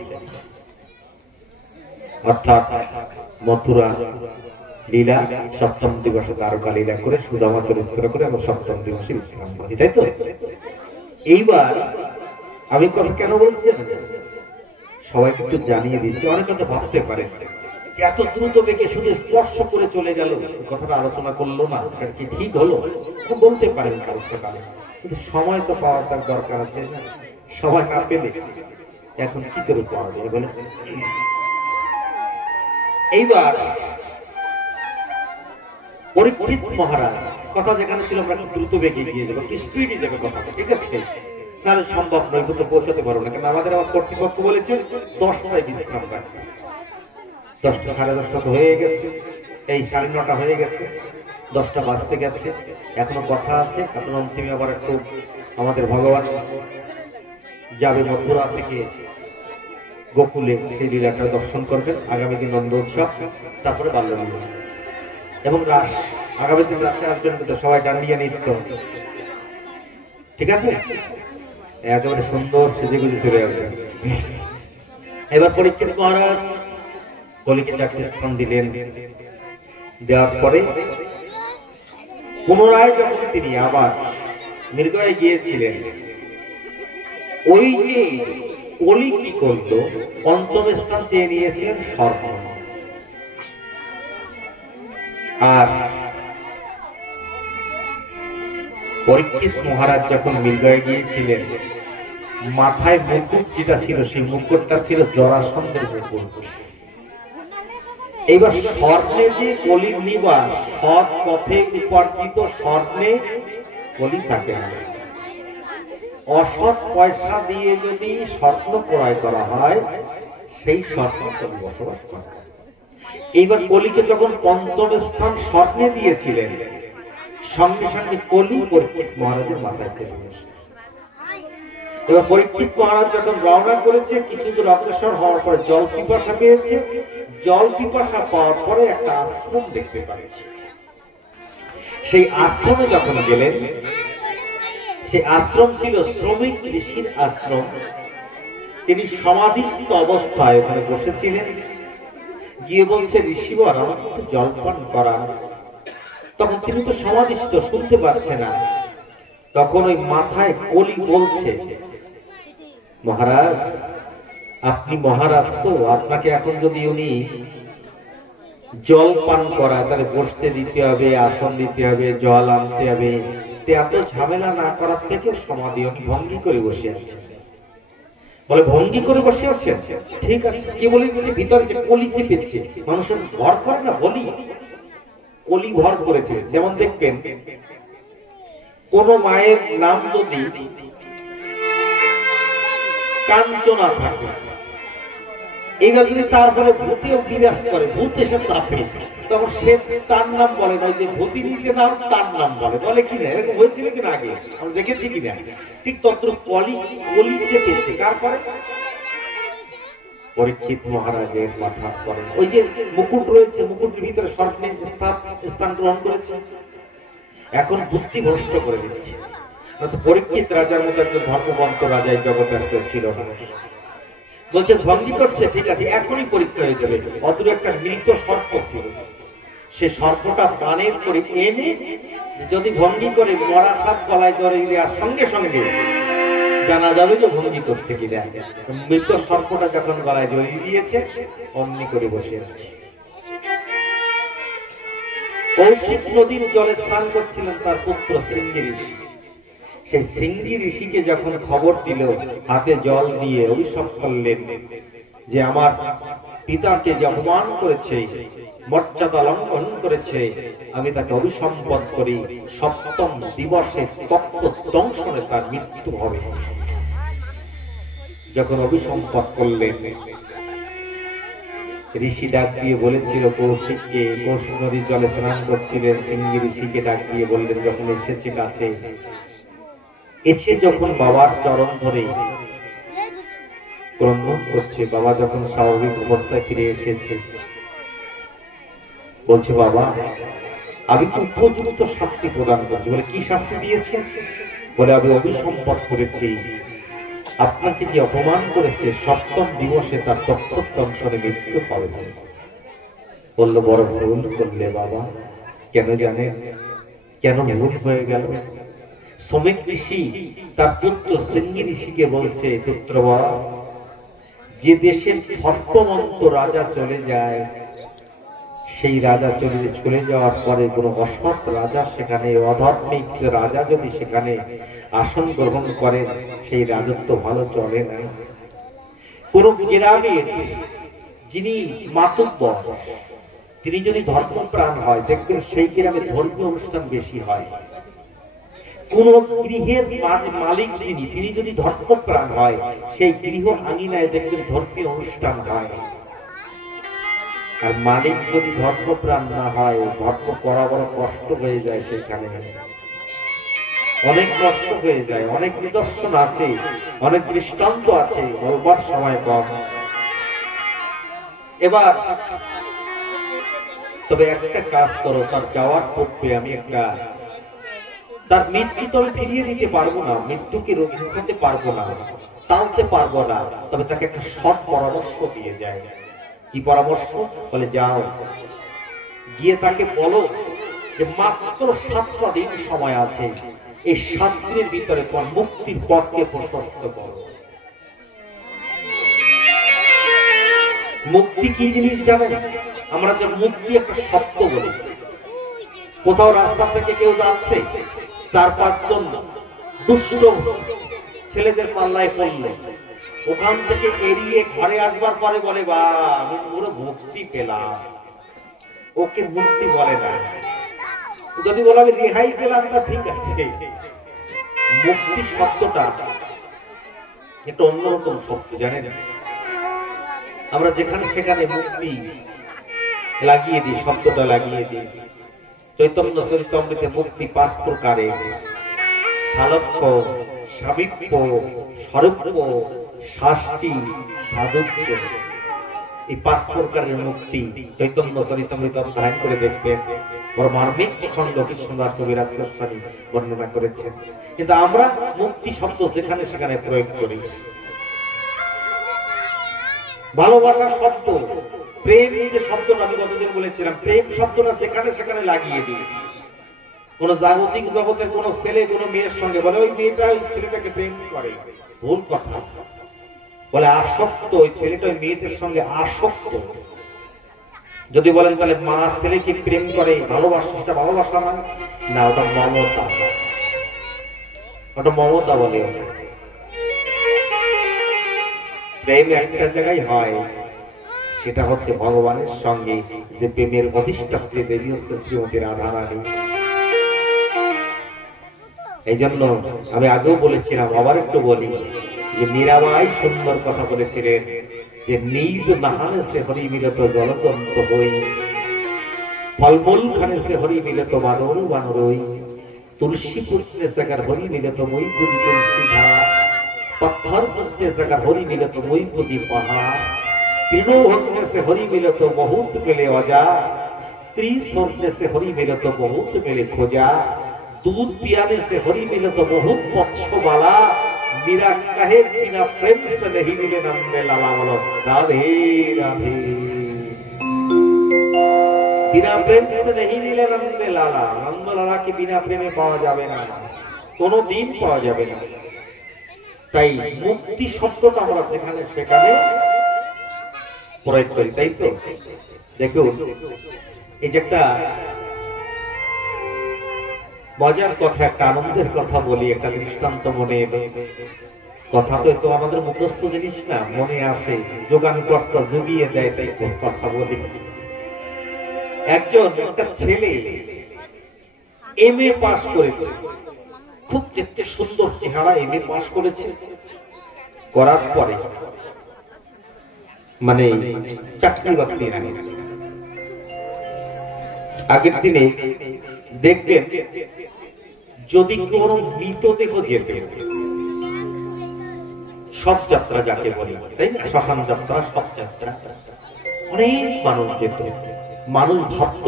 অর্থাৎ মথুরা লীলা সপ্তম দিবসে দ্বারকা লীলা করে সুদামা চরিত্র করে আমরা সপ্তম দিবসে বিশ্রাম করি তাই তো এইবার আমি কথা কেন বলছি সবাইকে একটু জানিয়ে দিচ্ছি, অনেক কথা ভাবতে পারে এত দ্রুত বেগে শুধু স্পর্শ করে চলে গেল, কথাটা আলোচনা করলো না, কি ঠিক হলো বলতে পারেন কারো সকালে, কিন্তু সময় তো পাওয়ার তার দরকার আছে না, সময় না পেলে এখন কি করে পাওয়া যায় বলে। এইবার পরীক্ষিত মহারাজ, কথা যেখানে ছিল আমরা দ্রুত বেগে গিয়ে যাবো, স্পিডে যাবে কথাটা, ঠিক আছে, তাহলে সম্ভব নয়, কিন্তু পৌঁছাতে পারবো না, কারণ আমাদের আমার কর্তৃপক্ষ বলেছে 10টায় বিশ্রাম রাখবে। 10টা, 10:30 তো হয়ে গেছে, এই 9:30 হয়ে গেছে, 10টা বাজতে গেছে, এখনো কথা আছে। এখন অন্তিমে আবার একটু আমাদের ভগবান যাবে মথুরা থেকে গোকুলে, সেই লীলাটা দর্শন করবেন। আগামী দিন নন্দ উৎসব, তারপরে বাল্যলীলা এবং রাস। আগামী দিন রাসে আসবেন কিন্তু সবাই ডান্ডিয়া নৃত্য, ঠিক আছে, একেবারে সুন্দর সেজে গুজে চলে আসবেন। এবার পরীক্ষিত মহারাজ কলিকে 4টে স্থান দিলেন, দেওয়ার পরে পুনরায় যখন তিনি আবার মৃগয়ে গিয়েছিলেন, ওই যে কলি কি করল, 5ম স্থান চেয়ে নিয়েছিলেন সর্প। আর পরীক্ষিত মহারাজ যখন মৃগয়ে গিয়েছিলেন, মাথায় মুকুট যেটা ছিল, সেই মুকুটটা ছিল জরাসন্ধের মুকুট। এইবার স্বর্ণে যে কলির নিবাস, সৎ পথে উপার্জিত স্বর্ণে কলি থাকে না, অসৎ পয়সা দিয়ে যদি স্বর্ণ ক্রয় করা হয়, সেই স্বর্ণ কলি বসবাস করে। এইবার কলিকে যখন 5ম স্থান স্বর্ণে দিয়েছিলেন, সঙ্গে সঙ্গে কলি পরীক্ষিত মহারাজের মাথায় চেপে বসে। এবার পরীক্ষিত মহারাজ যখন রওনা করেছে, কিছু দূর অগ্রসর হওয়ার পরে জল পিপাসা পেয়েছে। জল পিপাসা পাওয়ার পরে একটা আশ্রম দেখতে পাচ্ছে। সেই আশ্রমে যখন গেলেন, সেই আশ্রম ছিল শ্রমিক ঋষির আশ্রম। তিনি সমাধিস্থ অবস্থায় ওখানে বসেছিলেন। গিয়ে বলছে, ঋষিবর আমার একটু জলপান করা। তখন তিনি তো সমাধিস্থ, শুনতে পাচ্ছে না। তখন ওই মাথায় কলি বলছে, মহারাজ আপনি মহারাজ তো, আপনাকে এখন যদি উনি জল পান করা, তাহলে বসতে দিতে হবে, আসন দিতে হবে, জল আনতে হবে, এত ঝামেলা না করার থেকে সমাধি ভঙ্গি করে বসে আছে। বলে ভঙ্গি করে বসে আছে, ঠিক আছে। কি বলি, ভিতরে যে কলি চেপেছে, মানুষের ভর করে না, বলি কলি ভর করেছে। যেমন দেখবেন কোন মায়ের নাম যদি কাঞ্চনা থাকে, এইবার যদি তারপরে ভূতেও বিরাজ করে, ভূত এসে চাপে, তখন সে তার নাম বলে না, যে ভূতি নিজে নাম তার নাম বলে, বলে কিনা, এরকম হয়েছিল কিনা আগে আমরা দেখেছি কিনা। ঠিক তত্র কলি চেপেছে, তারপরে পরীক্ষিত মহারাজের মাথা পরে ওই যে মুকুট রয়েছে, মুকুটের ভিতরে স্বর্ণের স্থান গ্রহণ করেছে। এখন বুদ্ধি ভ্রষ্ট করে দিচ্ছে। পরীক্ষিত রাজার মতো একজন ধর্মবন্ত রাজা এই জগতে ছিল না। বলছে ভঙ্গি করছে, ঠিক আছে, এখনই পরীক্ষা হয়ে যাবে। অদূরে একটা মৃত সর্প ছিল, সে সর্পটা প্রাণের করে এনে যদি ভঙ্গি করে মরা সাপ গলায় ধরে দেওয়ার সঙ্গে সঙ্গে জানা যাবে যে ভঙ্গি করছে কিনা। মৃত সর্পটা যখন গলায় জড়িয়ে দিয়েছে, অমনি করে বসে আছে। কৌশিক নদীর জলে স্নান করছিলেন তার পুত্র শৃঙ্গি ঋষি। সেই শৃঙ্গি ঋষিকে যখন খবর দিল, হাতে জল দিয়ে অভিশাপ করলেন যে আমার পিতাকে যে অপমান করেছে, মর্যাদা লঙ্ঘন করেছে, আমি তাকে অভিসম্পদ করি, 7ম দিবসে তপ্ত দংশনে তার মৃত্যু হবে। যখন অভিসম্পদ করলেন, ঋষি ডাক দিয়ে বলেছিল কৌশিককে, কৌশিক নদীর জলে স্নান করছিলেন, শৃঙ্গি ঋষিকে ডাক দিয়ে বললেন, যখন এসেছে কাছে, এসে যখন বাবার চরণ ধরে ক্রন্দন করছে, বাবা যখন স্বাভাবিক অবস্থায় ফিরে এসেছে, বলছে বাবা আমি তো উপযুক্ত শাস্তি প্রদান করছি। বলে কি শাস্তি দিয়েছে? বলে আমি অভিসম্পদ করেছি, আপনাকে যে অপমান করেছে 7ম দিবসে তার তত্ত্বদংশনে মৃত্যু হবে। বললো বড় ভুল করলে বাবা। কেন জানেন কেন ভুল হয়ে গেল? শ্রমিক ঋষি তার পুত্র সিঙ্গি ঋষিকে বলছে, পুত্রবর, যে দেশের ধর্মমন্ত রাজা চলে যায়, সেই রাজা চলে যাওয়ার পরে কোনো অসৎ রাজা সেখানে, অধর্মিক রাজা যদি সেখানে আসন গ্রহণ করে, সেই রাজত্ব ভালো চলে না। কোন গ্রামের যিনি মাতুব্বর, তিনি যদি ধর্মপ্রাণ হয়, দেখবেন সেই গ্রামে ধর্মীয় অনুষ্ঠান বেশি হয়। কোন গৃহের মালিক তিনি যদি ধর্মপ্রাণ হয়, সেই গৃহ আঙিনায় দেখবেন ধর্মীয় অনুষ্ঠান হয়। আর মালিক যদি ধর্মপ্রাণ না হয়, ধর্ম করা বড় কষ্ট হয়ে যায়। সেখানে অনেক কষ্ট হয়ে যায়, অনেক নিদর্শন আছে, অনেক দৃষ্টান্ত আছে, বলবার সময় কম। এবার তবে একটা কাজ করো, তার যাওয়ার পূর্বে আমি তার মৃত্যু তো আমি ফিরিয়ে দিতে পারবো না, মৃত্যুকে রোখাতে পারবো না, টানতে পারবো না, তবে তাকে একটা সৎ পরামর্শ দিয়ে যায়। কি পরামর্শ? বলে, যাও গিয়ে তাকে বলো যে মাত্র 7টা দিন সময় আছে, এই 7 দিনের ভিতরে তোমার মুক্তির পথকে প্রশস্ত করো। মুক্তি কি জিনিস জানেন? আমরা যে মুক্তি একটা শব্দ বলি, কোথাও রাস্তা থেকে কেউ যাচ্ছে, 4-5 জন দুষ্ট ছেলেদের পাল্লায় পড়লো, ওখান থেকে এড়িয়ে ঘরে আসবার পরে বলে, বা আমি পুরো মুক্তি পেলাম। ওকে মুক্তি বলে না। যদি বলা আমি রেহাই পেলাম, তা ঠিক আছে। মুক্তি শব্দটা একটা অন্যরকম শব্দ, জানেন? আমরা যেখানে সেখানে মুক্তি লাগিয়ে দিই, শব্দটা লাগিয়ে দিই। চৈতন্য চরিতামৃতে মুক্তি 5 প্রকারে: সালক্ষ্য, সামীপ্য, স্বরূপ্য, শাস্তি, সাধুত্ব। এই 5 প্রকারের মুক্তি চৈতন্য চরিতামৃত অধ্যয়ন করে দেখবেন। বড় মার্মিক খণ্ড কৃষ্ণদাস কবিরাজ গোস্বামী বর্ণনা করেছেন। কিন্তু আমরা মুক্তি শব্দ যেখানে সেখানে প্রয়োগ করি। ভালোবাসার শব্দ, প্রেম যে শব্দটা আমি গতদিন বলেছিলাম, প্রেম শব্দটা যেখানে সেখানে লাগিয়ে দিই। কোন জাগতিক জগতের কোন ছেলে কোন মেয়ের সঙ্গে বলে, ওই মেয়েটা ওই ছেলেটাকে প্রেম করে, ভুল কথা। বলে আসক্ত, ওই ছেলেটা ওই মেয়েদের সঙ্গে আসক্ত। যদি বলেন তাহলে মা ছেলেকে প্রেম করে, ভালোবাসা, সেটা ভালোবাসা না, ওটা মমতা। ওটা মমতা বলে। প্রেম একটা জায়গায় হয়, সেটা হচ্ছে ভগবানের সঙ্গে, যে প্রেমের অধিষ্ঠাত্রী দেবী হচ্ছে শ্রীমতী রাধারানী। এই জন্য আমি আগেও বলেছিলাম, আবার একটু বলি, যে মীরাবাই সুন্দর কথা বলেছিলেন যে নিজ নাহানে সে হরি মিলত জলতন্ত হই, ফলমূল খানে সে হরি মিলত বানর বানরই, তুলসী পুষ্পে জায়গার হরি মিলত মই বুঝি তুলসী ধার, पत्थर पुष्पे जगह हरि मिलत मोई बुद्धि पहाड़, तीनों होने से हरि मिलत बहुत मिले वजा, स्त्री सोचने से हरि मिलत बहुत मिले खोजा, दूध पियाने से हरि मिलत बहुत पक्ष वाला, मेरा कहे बिना प्रेम से नहीं मिले नंदे लाला वालो। राधे राधे। बिना प्रेम से नहीं मिले नंदे लाला, नंद लाला के बिना प्रेमे पावा जावे ना, कोनो दिन पावा जावे ना। তাই মুক্তি শব্দটা আমরা যেখানে সেখানে প্রয়োগ করি, তাই তো? দেখুন, এই যে একটা মজার কথা, একটা আনন্দের কথা বলি, একটা দৃষ্টান্ত মনে কথা তো আমাদের মুখস্থ জিনিস না, মনে আসে, যোগানকর্তা জুগিয়ে দেয়, তাই কথা বলি। একটা ছেলে MA পাস করেছে, খুব দেখতে সুন্দর চেহারা, MA পাস করেছে। করার পরে মানে চাকরি বাকরি নাই। আগের দিনে দেখবেন যদি কোন মৃতদেহ যেত, সব যাত্রা যাকে বলি, তাই না? শ্মশান যাত্রা, সব যাত্রা, অনেক মানুষ যেত। মানুষ ভাবত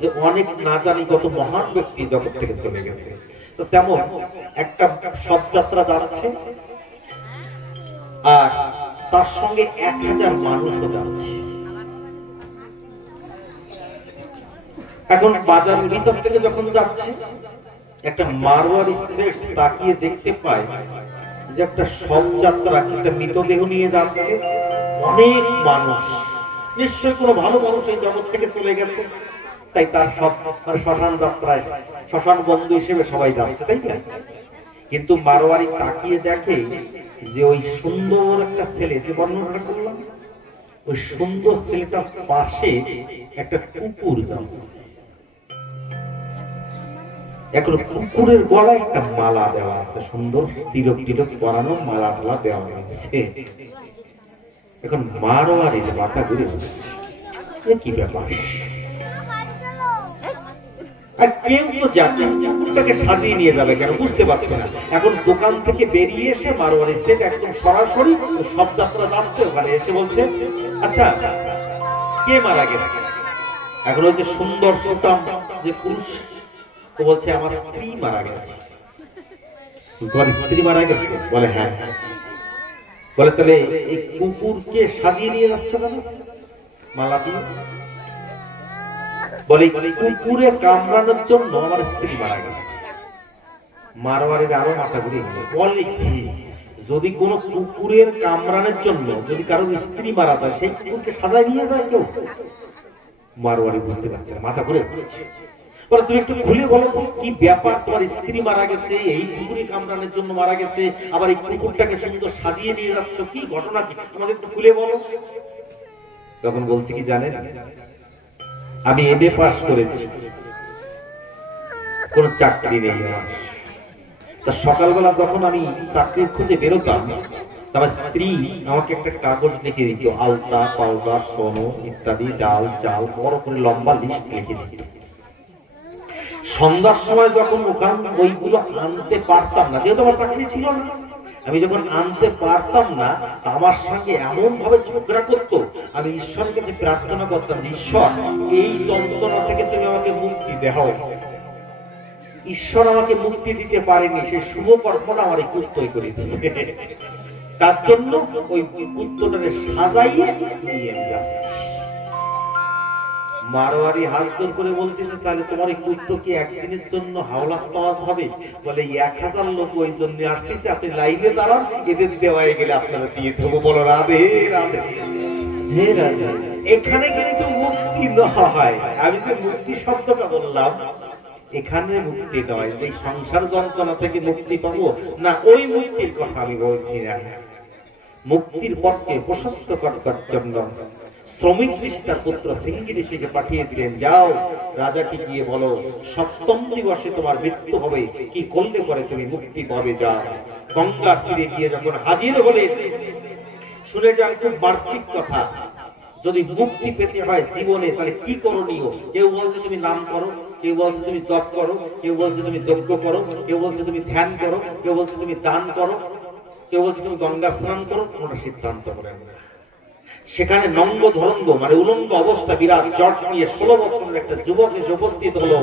যে অনেক না জানি কত মহান ব্যক্তি জগৎ থেকে চলে গেছে। তো তেমন একটা শবযাত্রা যাচ্ছে, আর তার সঙ্গে 1000 মানুষও যাচ্ছে। এখন বাজারের ভিতর থেকে যখন যাচ্ছে, একটা মারোয়ারি শেঠ তাকিয়ে দেখতে পায় যে একটা শবযাত্রা, একটা মৃতদেহ নিয়ে যাচ্ছে, অনেক মানুষ, নিশ্চয়ই কোনো ভালো মানুষ এই জগৎ থেকে চলে গেছে, তাই তার সব শ্মশান যাত্রায় শ্মশান বন্ধু হিসেবে সবাই যাচ্ছে, তাই না? কিন্তু মারোয়ারি তাকিয়ে দেখে যে ওই সুন্দর একটা ছেলে, যে বর্ণনা করলাম, ওই সুন্দর ছেলেটার পাশে একটা কুকুর যাচ্ছে। এখন কুকুরের গলায় একটা মালা দেওয়া আছে, সুন্দর তিলক তিলক পরানো মালা টালা দেওয়া আছে। এখন মারোয়ারির মাথা ঘুরে কি ব্যাপার, আর কেউ তো জানে কুকুরটাকে সাজিয়ে নিয়ে যাবে কেন, বুঝতে পারছে না। এখন দোকান থেকে বেরিয়ে এসে মারোয়ারি সেট একদম সরাসরি সব যাত্রা যাচ্ছে, ওখানে এসে বলছে, আচ্ছা কে মারা গেছে? এখন ওই যে সুন্দর সুতাম যে পুরুষ, তো বলছে আমার স্ত্রী মারা গেছে। তোমার স্ত্রী মারা গেছে? বলে হ্যাঁ। বলে তাহলে এই কুকুরকে সাজিয়ে নিয়ে যাচ্ছে কেন মালা দিয়ে? বলে কুকুরে কামড়ানোর জন্য আমার স্ত্রী মারা গেছে। মারোয়ারির আরো মাথা ঘুরে বলে কি, যদি কোনো কুকুরের কামড়ানোর জন্য যদি কারো স্ত্রী মারা যায়, সেই কুকুরকে সাজায় নিয়ে যায় কেউ? মারোয়ারি বুঝতে পারছে না, মাথা ঘুরে বলে তুমি একটু খুলে বলো কি ব্যাপার, তোমার স্ত্রী মারা গেছে, এই কুকুরে কামড়ানোর জন্য মারা গেছে, আবার এই কুকুরটাকে সুন্দর সাজিয়ে নিয়ে যাচ্ছ, কি ঘটনা কি, আমাদের একটু খুলে বলো। তখন বলছে কি জানেন, আমি এমএ পাস করেছি, কোন চাকরি নেই আমার। তা সকালবেলা যখন আমি চাকরির খুঁজে বেরোতাম, আমার স্ত্রী আমাকে একটা কাগজ লিখে দিত, আলতা পাউডার সোনো ইত্যাদি, ডাল চাল, বড় করে লম্বা লিস্ট লিখে দিত। সন্ধ্যার সময় যখন ওখান ওইগুলো আনতে পারতাম না, যেহেতু আমার চাকরি ছিল না, আমি যখন আনতে পারতাম না, আমার সঙ্গে এমন ভাবে ঝগড়া করতো, আমি ঈশ্বরের কাছে প্রার্থনা করতাম, ঈশ্বর এই যন্ত্রণা থেকে তুমি আমাকে মুক্তি দাও। ঈশ্বর আমাকে মুক্তি দিতে পারেনি, সেই শুভ কর্মটা আমার এই কুত্তই করে দিয়েছে। তার জন্য ওই কুত্তটাকে সাজাইয়ে নিয়ে যাচ্ছে। মারোয়ারি হাত জোর করে বলতেছে, তাহলে তোমার এই কুত্ত কি একদিনের জন্য হাওলাত পাওয়া হবে? বলে 1000 লোক ওই জন্য আসতেছে, আপনি লাইনে দাঁড়ান, এদের দেওয়ায় গেলে আপনারা দিয়ে দেবো। বলো রাধে রাধে। এখানে কিন্তু মুক্তি নয়, আমি যে মুক্তি শব্দটা বললাম, এখানে মুক্তি নয়, এই সংসার যন্ত্রণা থেকে মুক্তি পাবো না, ওই মুক্তির কথা আমি বলছি না। মুক্তির পথকে প্রশস্ত করবার জন্য শ্রমিক ঋষির পুত্র সিঙ্গি ঋষিকে পাঠিয়ে দিলেন, যাও রাজাকে গিয়ে বলো 7ম দিবসে তোমার মৃত্যু হবে, কি করলে পরে তুমি মুক্তি পাবে। যাও গঙ্গা তীরে গিয়ে যখন হাজির হলে, শুনে যান খুব বার্ষিক কথা, যদি মুক্তি পেতে হয় জীবনে তাহলে কি করণীয়। কেউ বলছে তুমি নাম করো, কেউ বলছে তুমি জপ করো, কেউ বলছে তুমি যজ্ঞ করো, কেউ বলছে তুমি ধ্যান করো, কেউ বলছে তুমি দান করো, কেউ বলছে তুমি গঙ্গা স্নান করো। কোনটা সিদ্ধান্ত করেন। সেখানে নঙ্গ ধরঙ্গ মানে উলঙ্গ অবস্থা বিরাট জট নিয়ে 16 বছরের একটা যুবক এসে উপস্থিত হলো।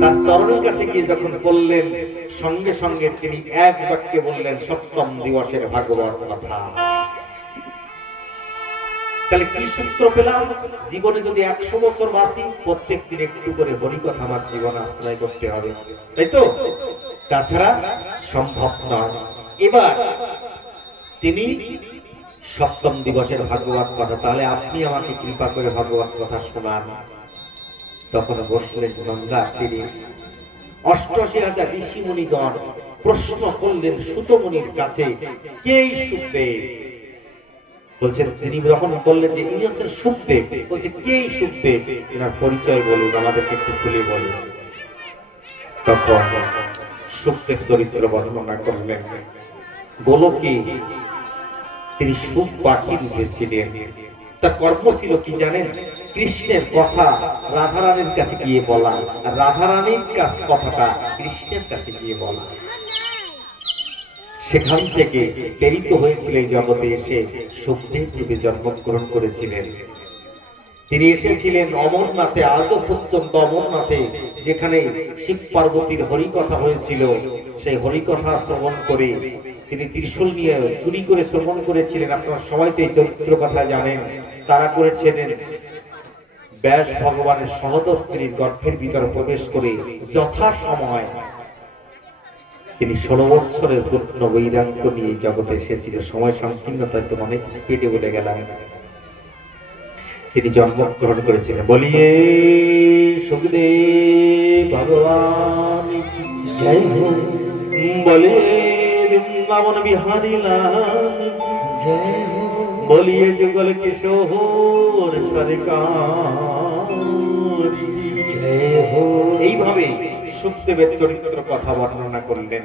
তার চরণের কাছে গিয়ে যখন বললেন, সঙ্গে সঙ্গে তিনি এক বাক্যে বললেন, 7ম দিবসের ভাগবত কথা। তাহলে কি সূত্র পেলাম? জীবনে যদি 100 বছর বাঁচি, প্রত্যেক দিন একটু করে হরিকথা আমার জীবনে আশ্রয় করতে হবে, তাই তো? তাছাড়া সম্ভব নয়। এবার তিনি 7ম দিবসের ভাগবত কথা, তাহলে আপনি আমাকে কৃপা করে ভাগবত কথা শোনান। তখন বসলেন গঙ্গা তীরে। 88,000 ঋষি মুনিগণ প্রশ্ন করলেন সুতমুনির কাছে, কেই সুখদেব? বলছেন, তিনি যখন বললেন যে ইনি হচ্ছেন সুখদেব, বলছে কেই সুখদেব, এনার পরিচয় বলুন, আমাদেরকে একটু খুলে বলুন। তখন সুখদেব চরিত্র বর্ণনা করলেন। বলো কি, তিনি সুখ পাখি উঠেছিলেন। তার কর্ম ছিল কি জানেন? কৃষ্ণের কথা রাধারানীর কাছে গিয়ে বলা, আর রাধারানীর কথাটা কৃষ্ণের কাছে গিয়ে বলা। সেখান থেকে প্রেরিত হয়েছিল এই জগতে এসে সুখদেব রূপে জন্মগ্রহণ করেছিলেন। তিনি এসেছিলেন অমরনাথে, আজও পর্যন্ত অমরনাথে যেখানে শিব পার্বতীর হরিকথা হয়েছিল, সেই হরিকথা শ্রবণ করে তিনি ত্রিশূল নিয়ে চুরি করে শ্রবণ করেছিলেন। আপনারা সবাই তো এই চরিত্র কথা জানেন। তারা করেছিলেন ব্যাস ভগবানের সহদর স্ত্রীর গর্ভের ভিতরে প্রবেশ করে যথা সময় তিনি 16 বছরের পূর্ণ বৈরাগ্য নিয়ে জগতে এসেছিল। সময় সংকীর্ণতায় তো অনেক স্পিডে বলে গেলাম। তিনি জন্মগ্রহণ করেছিলেন। বলিয়ে সুখদেব ভগবান জয় হো, বলে বৃন্দাবন বিহারী লাল, জয় হো, বলিয়ে যুগল কিশোর সরকার। জয় হো। এইভাবে সুখদেবের চরিত্র কথা বর্ণনা করলেন।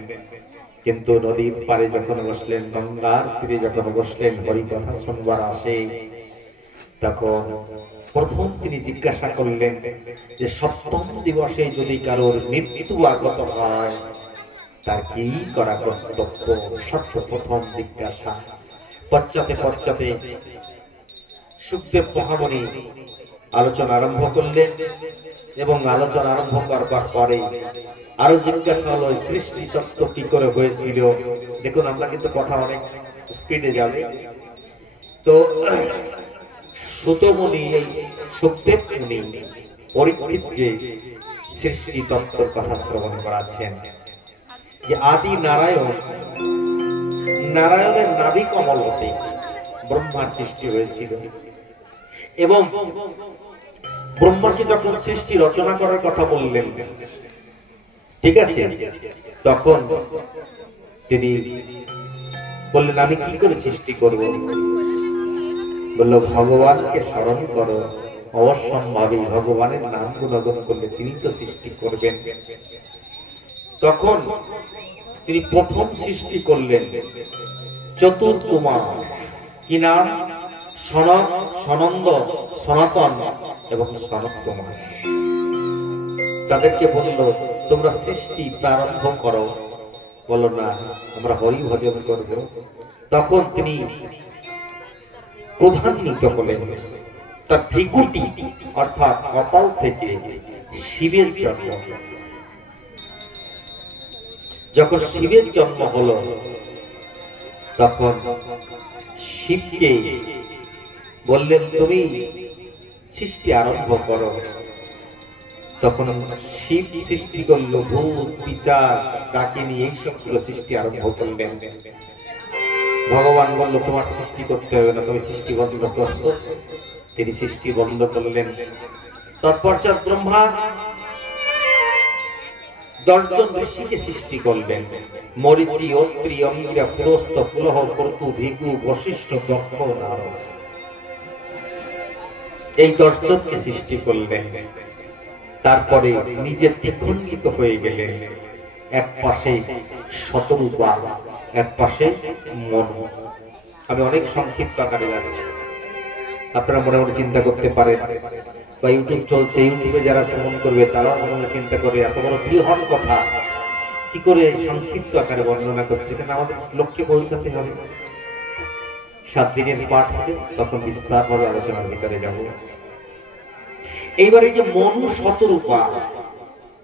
কিন্তু নদীর পারে যখন বসলেন, গঙ্গার তীরে যখন বসলেন, হরি কথা শুনবার আসে, তখন প্রথম তিনি জিজ্ঞাসা করলেন যে সপ্তম দিবসে যদি কারোর মৃত্যু আগত হয় তার কি করা কর্তব্য? সর্বপ্রথম জিজ্ঞাসা। পশ্চাতে পশ্চাতে সুখদেব মহামুনি আলোচনা আরম্ভ করলেন এবং আলোচনা আরম্ভ করবার পরে আরো জিজ্ঞাসা হলো সৃষ্টি তত্ত্ব কি করে হয়েছিল। দেখুন, আমরা কিন্তু কথা অনেক স্পিডে যাবে। তো সুতমুনি, এই সুখদেব মুনি পরীক্ষিতকে সৃষ্টি তত্ত্বের কথা শ্রবণ করাচ্ছেন যে আদি নারায়ণের নাভি কমল হতে ব্রহ্মার সৃষ্টি হয়েছিল এবং ব্রহ্মাকে যখন সৃষ্টি রচনা করার কথা বললেন, ঠিক আছে, তখন তিনি বললেন আমি কি করে সৃষ্টি করব? বলল ভগবানকে স্মরণ করো, অবশ্যম্ভাবী ভগবানের নাম গুণগান করলে তিনি তো সৃষ্টি করবেন। তখন তিনি প্রথম সৃষ্টি করলেন চতুর্কুমার, কি নাম? সনন্দ, সনাতন এবং সনত কুমার। তাদেরকে বলল তোমরা সৃষ্টি প্রারম্ভ করো। বলো না, আমরা হরি ভজন করব। তখন তিনি প্রধান্বিত হলেন। তার ভৃকুটি অর্থাৎ কপাল থেকে শিবের জন্ম। যখন শিবের জন্ম হলো তখন শিবকে বললেন তুমি সৃষ্টি আরম্ভ করো। তখন শিব সৃষ্টি করলো ভূত, পিশাচ, ডাকিনী, এই সবগুলো সৃষ্টি আরম্ভ করলেন। ভগবান বলল তোমার সৃষ্টি করতে হবে না, তুমি সৃষ্টি বন্ধ করো। তিনি সৃষ্টি বন্ধ করলেন। তৎপশ্চাৎ ব্রহ্মা 10 জন ঋষিকে সৃষ্টি করলেন। মরিচি, অত্রি, অঙ্গিরা, পুরস্ত, পুলহ, কর্তু, ভিগু, বশিষ্ঠ, দক্ষ, নারদ, এই 10 জনকে সৃষ্টি করলেন। তারপরে নিজে দ্বিখণ্ডিত হয়ে গেলেন। এক পাশে শতরূপা, এক পাশে মন। আমি অনেক সংক্ষিপ্ত আকারে যাচ্ছি, আপনারা মনে মনে চিন্তা করতে পারেন, বা ইউটিউব চলছে, ইউটিউবে যারা শ্রবণ করবে তারাও মনে মনে চিন্তা করে এত বড় বৃহৎ কথা কি করে সংক্ষিপ্ত আকারে বর্ণনা করছে। কারণ আমাদের লক্ষ্যে পৌঁছাতে হবে। 7 দিনের পাঠ হবে, তখন বিস্তারভাবে আলোচনার ভিতরে যাব। এইবারে যে মনু, শতরূপা,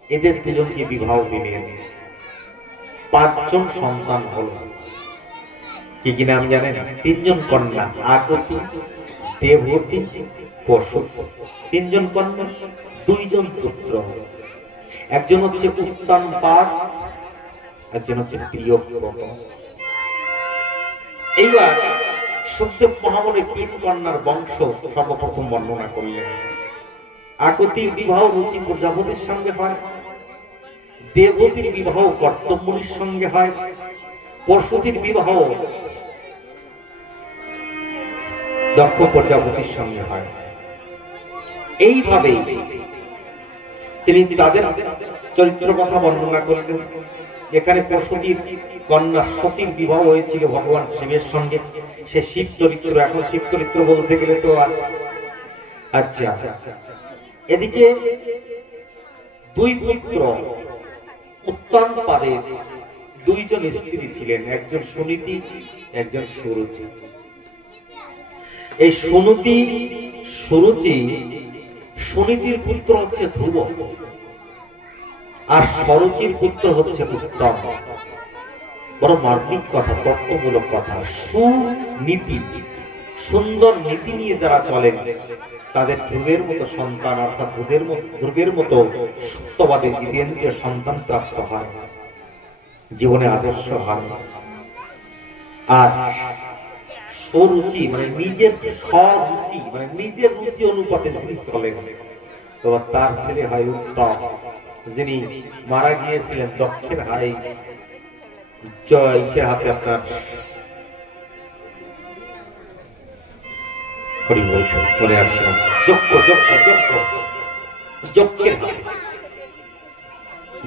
এদের দুজনকে বিবাহ দিলেন। 5 জন সন্তান হল। কি কি নাম জানেন? 3 জন কন্যা, আগতি, দেবহূতি, পশু। 3 জন কন্যা, 2 জন পুত্র। একজন হচ্ছে উত্তানপাদ, একজন হচ্ছে প্রিয়ব্রত। এইবার সুখদেব মহামুনি 3 কন্যার বংশ সর্বপ্রথম বর্ণনা করলেন। আগতির বিবাহ রুচি প্রজাপতির সঙ্গে হয়, দেবহূতির বিবাহ কর্তব্য মুনির সঙ্গে হয়, পশুতির বিবাহ দক্ষ প্রজাপতির সঙ্গে হয়। এইভাবে তিনি তাদের চরিত্র কথা বর্ণনা করলেন। এখানে পশুতির কন্যা সতীর বিবাহ হয়েছিল ভগবান শিবের সঙ্গে। সে শিব চরিত্র। এখন শিব চরিত্র বলতে গেলে তো আচ্ছা, এদিকে 2 পুত্র উত্তানপাদের 2 জন স্ত্রী ছিলেন, একজন সুনীতি, একজন সুরুচি। এই সুনীতির পুত্র হচ্ছে ধ্রুব, আর সুরুচির পুত্র হচ্ছে উত্তম। বড় মার্মিক কথা, তত্ত্বমূলক কথা। সুনীতি, সুন্দর নীতি নিয়ে যারা চলেন তাদের ধ্রুবের মতো সন্তান, অর্থাৎ ধ্রুবের মতো সত্যবাদী জিতেন্দ্রীয় সন্তান প্রাপ্ত হয়। জীবনে আদর্শ হয়। আর স্বরুচি মানে নিজের স্বরুচি মানে নিজের রুচি অনুপাতে যিনি চলেন, তো তার ছেলে হয় উত্তম, যিনি মারা গিয়েছিলেন দক্ষিণ হাই জয়ের হাতে। আপনার চলে আসছিলাম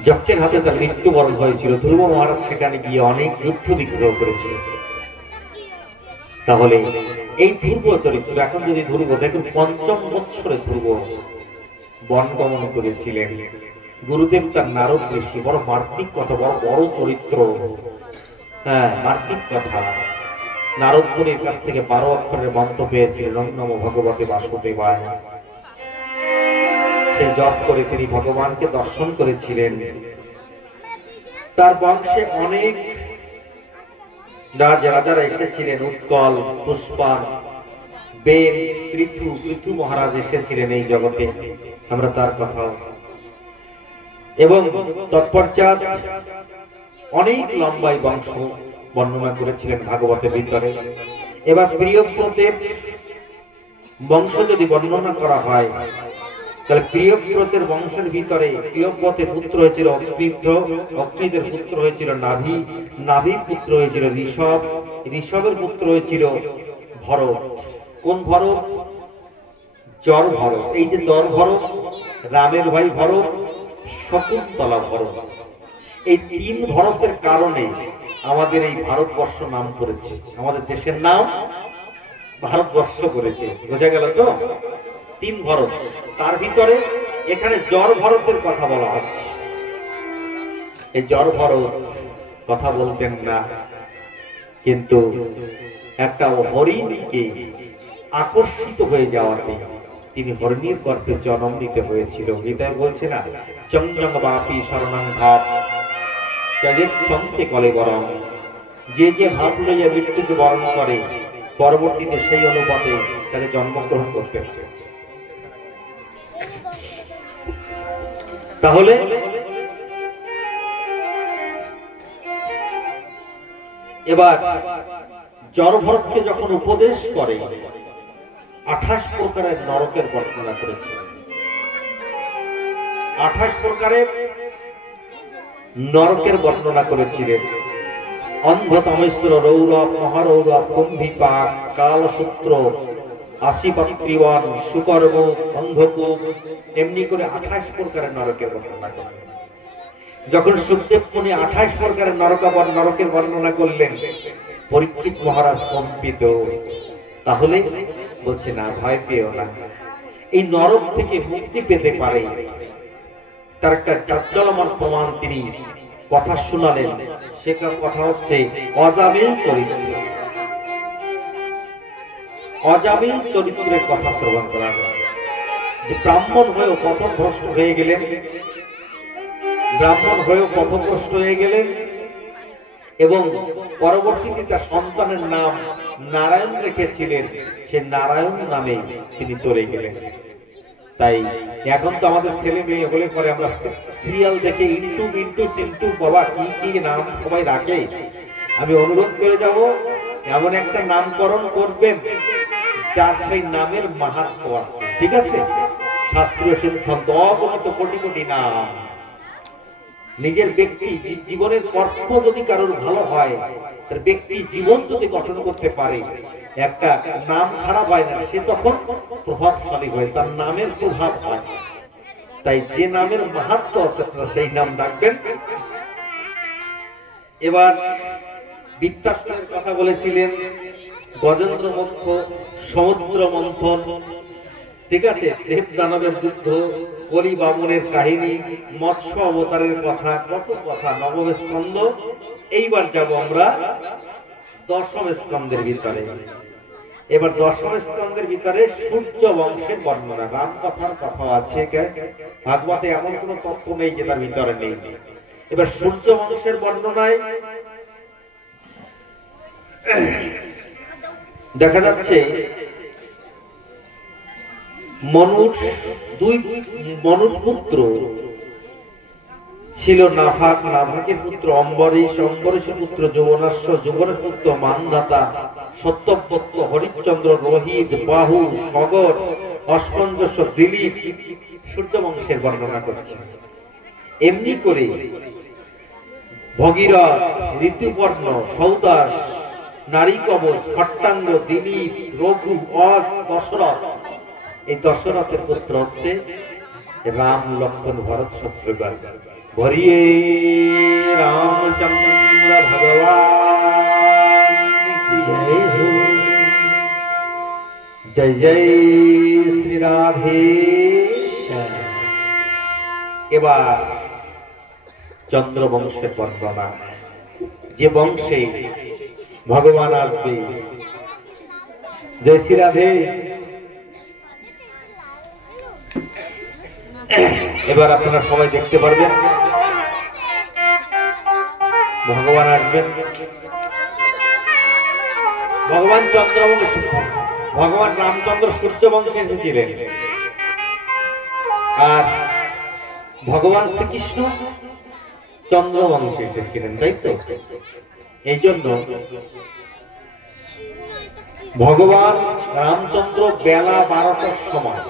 যক্ষের হাতে তার মৃত্যুবরণ হয়েছিল। ধ্রুব মহারাজ সেখানে গিয়ে অনেক যুদ্ধ বিগ্রহ করেছিল। তাহলে এই ধ্রুব চরিত্র, এখন যদি ধ্রুব দেখুন ৫ম বৎসরে ধ্রুব বনগমন করেছিলেন। গুরুদেব তার নারদ ঋষি, বড় মার্মিক কথা, বড় বড় চরিত্র। হ্যাঁ, মার্মিক কথা। নারদ মুনির কাছ থেকে ১২ অক্ষরের মন্ত্র পেয়েছিলেন, ওম নমো ভগবতে বাসুদেবায়। সে জপ করে তিনি ভগবানকে দর্শন করেছিলেন। তার বংশে অনেক রাজারা এসেছিলেন, উৎকল, পুষ্পান, বেন, পৃথু মহারাজ এসেছিলেন এই জগতে, আমরা তার কথা। এবং তৎপশ্চাৎ অনেক লম্বাই বংশ বর্ণনা করেছিলেন ভাগবতের ভিতরে। এবার প্রিয়ব্রতের বংশ যদি বর্ণনা করা হয়, তাহলে প্রিয়ব্রতের বংশের ভিতরে প্রিয়ব্রতের পুত্র হয়েছিল অগ্নিদ্র, অগ্নিদের পুত্র হয়েছিল নাভি, নাভির পুত্র হয়েছিল ঋষভ, ঋষভের পুত্র হয়েছিল ভরত। কোন ভরত? জর ভরত। এই যে জর ভরত, রামের ভাই ভরত, শকুন্তলা ভরত, এই ৩ ভরতের কারণে আমাদের এই ভারতবর্ষ নাম করেছে, আমাদের দেশের নাম ভারতবর্ষ করেছে। বোঝা গেল তো? ৩ ভরত। তার ভিতরে এখানে জর ভরতের কথা বলা হচ্ছে। এই জর ভরত কথা বলতেন না, কিন্তু একটা হরিণীকে আকর্ষিত হয়ে যাওয়াতে তিনি হরিণীর গর্ভে জন্ম নিতে হয়েছিল। গীতায় বলছে না, চঞ্জং বাপি শরণং ভাব সন্তে কলে বরং। যে যে ভাব লইয়া মৃত্যুকে বরণ করে, পরবর্তীতে সেই অনুপাতে তাকে জন্মগ্রহণ করতে হবে। তাহলে এবার জড়ভরতকে যখন উপদেশ করে 28 প্রকারের নরকের বর্ণনা করেছে। 28 প্রকারের নরকের বর্ণনা করেছিলেন। অন্ধতমেশ্বর, রৌরব, মহারৌরব, কুম্ভিপাক, কালসূত্র, আশিপত্রিবন, সুকর্ম, অন্ধকূপ, এমনি করে 28 প্রকারের নরকের বর্ণনা করেন। যখন সুখদেব মুনি 28 প্রকারের নরকের বর্ণনা করলেন, পরীক্ষিত মহারাজ কম্পিত। তাহলে বলছে না, ভয় পেও না, এই নরক থেকে মুক্তি পেতে পারে তার একটা জাজ্জলমান প্রমাণ তিনি কথা শোনালেন। সে কথা হচ্ছে অজামিল চরিত্র। অজামিল চরিত্রের কথা শ্রবণ করা যায়। যে ব্রাহ্মণ হয়েও পথভ্রষ্ট হয়ে গেলেন, ব্রাহ্মণ হয়েও পথভ্রষ্ট হয়ে গেলেন, এবং পরবর্তীতে তার সন্তানের নাম নারায়ণ রেখেছিলেন, সে নারায়ণ নামে তিনি চলে গেলেন। তাই এখন তো আমাদের ছেলে মেয়ে হলে পরে আমরা সিরিয়াল দেখে ইন্টু মিন্টু সিন্টু বাবা কি কি নাম সবাই রাখে। আমি অনুরোধ করে যাব, এমন একটা নামকরণ করবেন যার সেই নামের মাহাত্ম্য আছে। ঠিক আছে? শাস্ত্রীয় সিদ্ধান্ত, অগণিত কোটি কোটি নাম। নিজের ব্যক্তি জীবনের কর্ম যদি কারোর ভালো হয়, তার ব্যক্তি জীবন যদি গঠন করতে পারে, একটা নাম খারাপ হয় না, সে তখন প্রভাবশালী হয়, তার নামের প্রভাব হয়। তাই যে নামের মাহাত্ম্য আছে সেই নাম রাখবেন। এবার বিত্তাশ্রমের কথা বলেছিলেন, গজেন্দ্র মোক্ষ, সমুদ্র মন্থন, ঠিক আছে, দেব দানবের যুদ্ধ, কলি বামনের কাহিনী, মৎস্য অবতারের কথা, কত কথা, নবম স্কন্ধ। এইবার যাব আমরা 10ম স্কন্ধের ভিতরে। এবার 10ম স্কন্ধের ভিতরে সূর্য বংশের বর্ণনা। রাম কথার কথা আছে, ভাগবতে এমন কোন তত্ত্ব নেই যে তার ভিতরে নেই। এবার সূর্য বংশের বর্ণনায় দেখা যাচ্ছে মনুর পুত্র ছিল নাভাগ, নাভাগের পুত্র অম্বরীশ, অম্বরীশের পুত্র যৌবনাশ্ব, যৌবনের পুত্র মানধাতা, সত্যব্রত, হরিশ্চন্দ্র, রোহিত, বাহু, সগর, অসমঞ্জস্য, দিলীপ, সূর্যবংশের বর্ণনা করছে। এমনি করে ভগীরথ, ঋতুপর্ণ, সৌদাস, নারী কবচ, খট্টাঙ্গ, দিলীপ, রঘু, অস, দশরথ, এই দশরথের পুত্র হচ্ছে রাম, লক্ষ্মণ, ভরত, শত্রুঘ্ন। ভরিয়ে রামচন্দ্র ভগবান জয় হো, জয় জয় শ্রী রাধে। এবার চন্দ্রবংশের বর্ণনা, যে বংশে ভগবান আসবে। জয় শ্রী রাধে। এবার আপনারা সবাই দেখতে পারবেন ভগবান আসবেন। ভগবান চন্দ্রবংশ, ভগবান রামচন্দ্র সূর্যবংশে এসেছিলেন, আর ভগবান শ্রীকৃষ্ণ চন্দ্রবংশে এসেছিলেন, তাই তো? এই জন্য ভগবান রামচন্দ্র বেলা 12টার সময়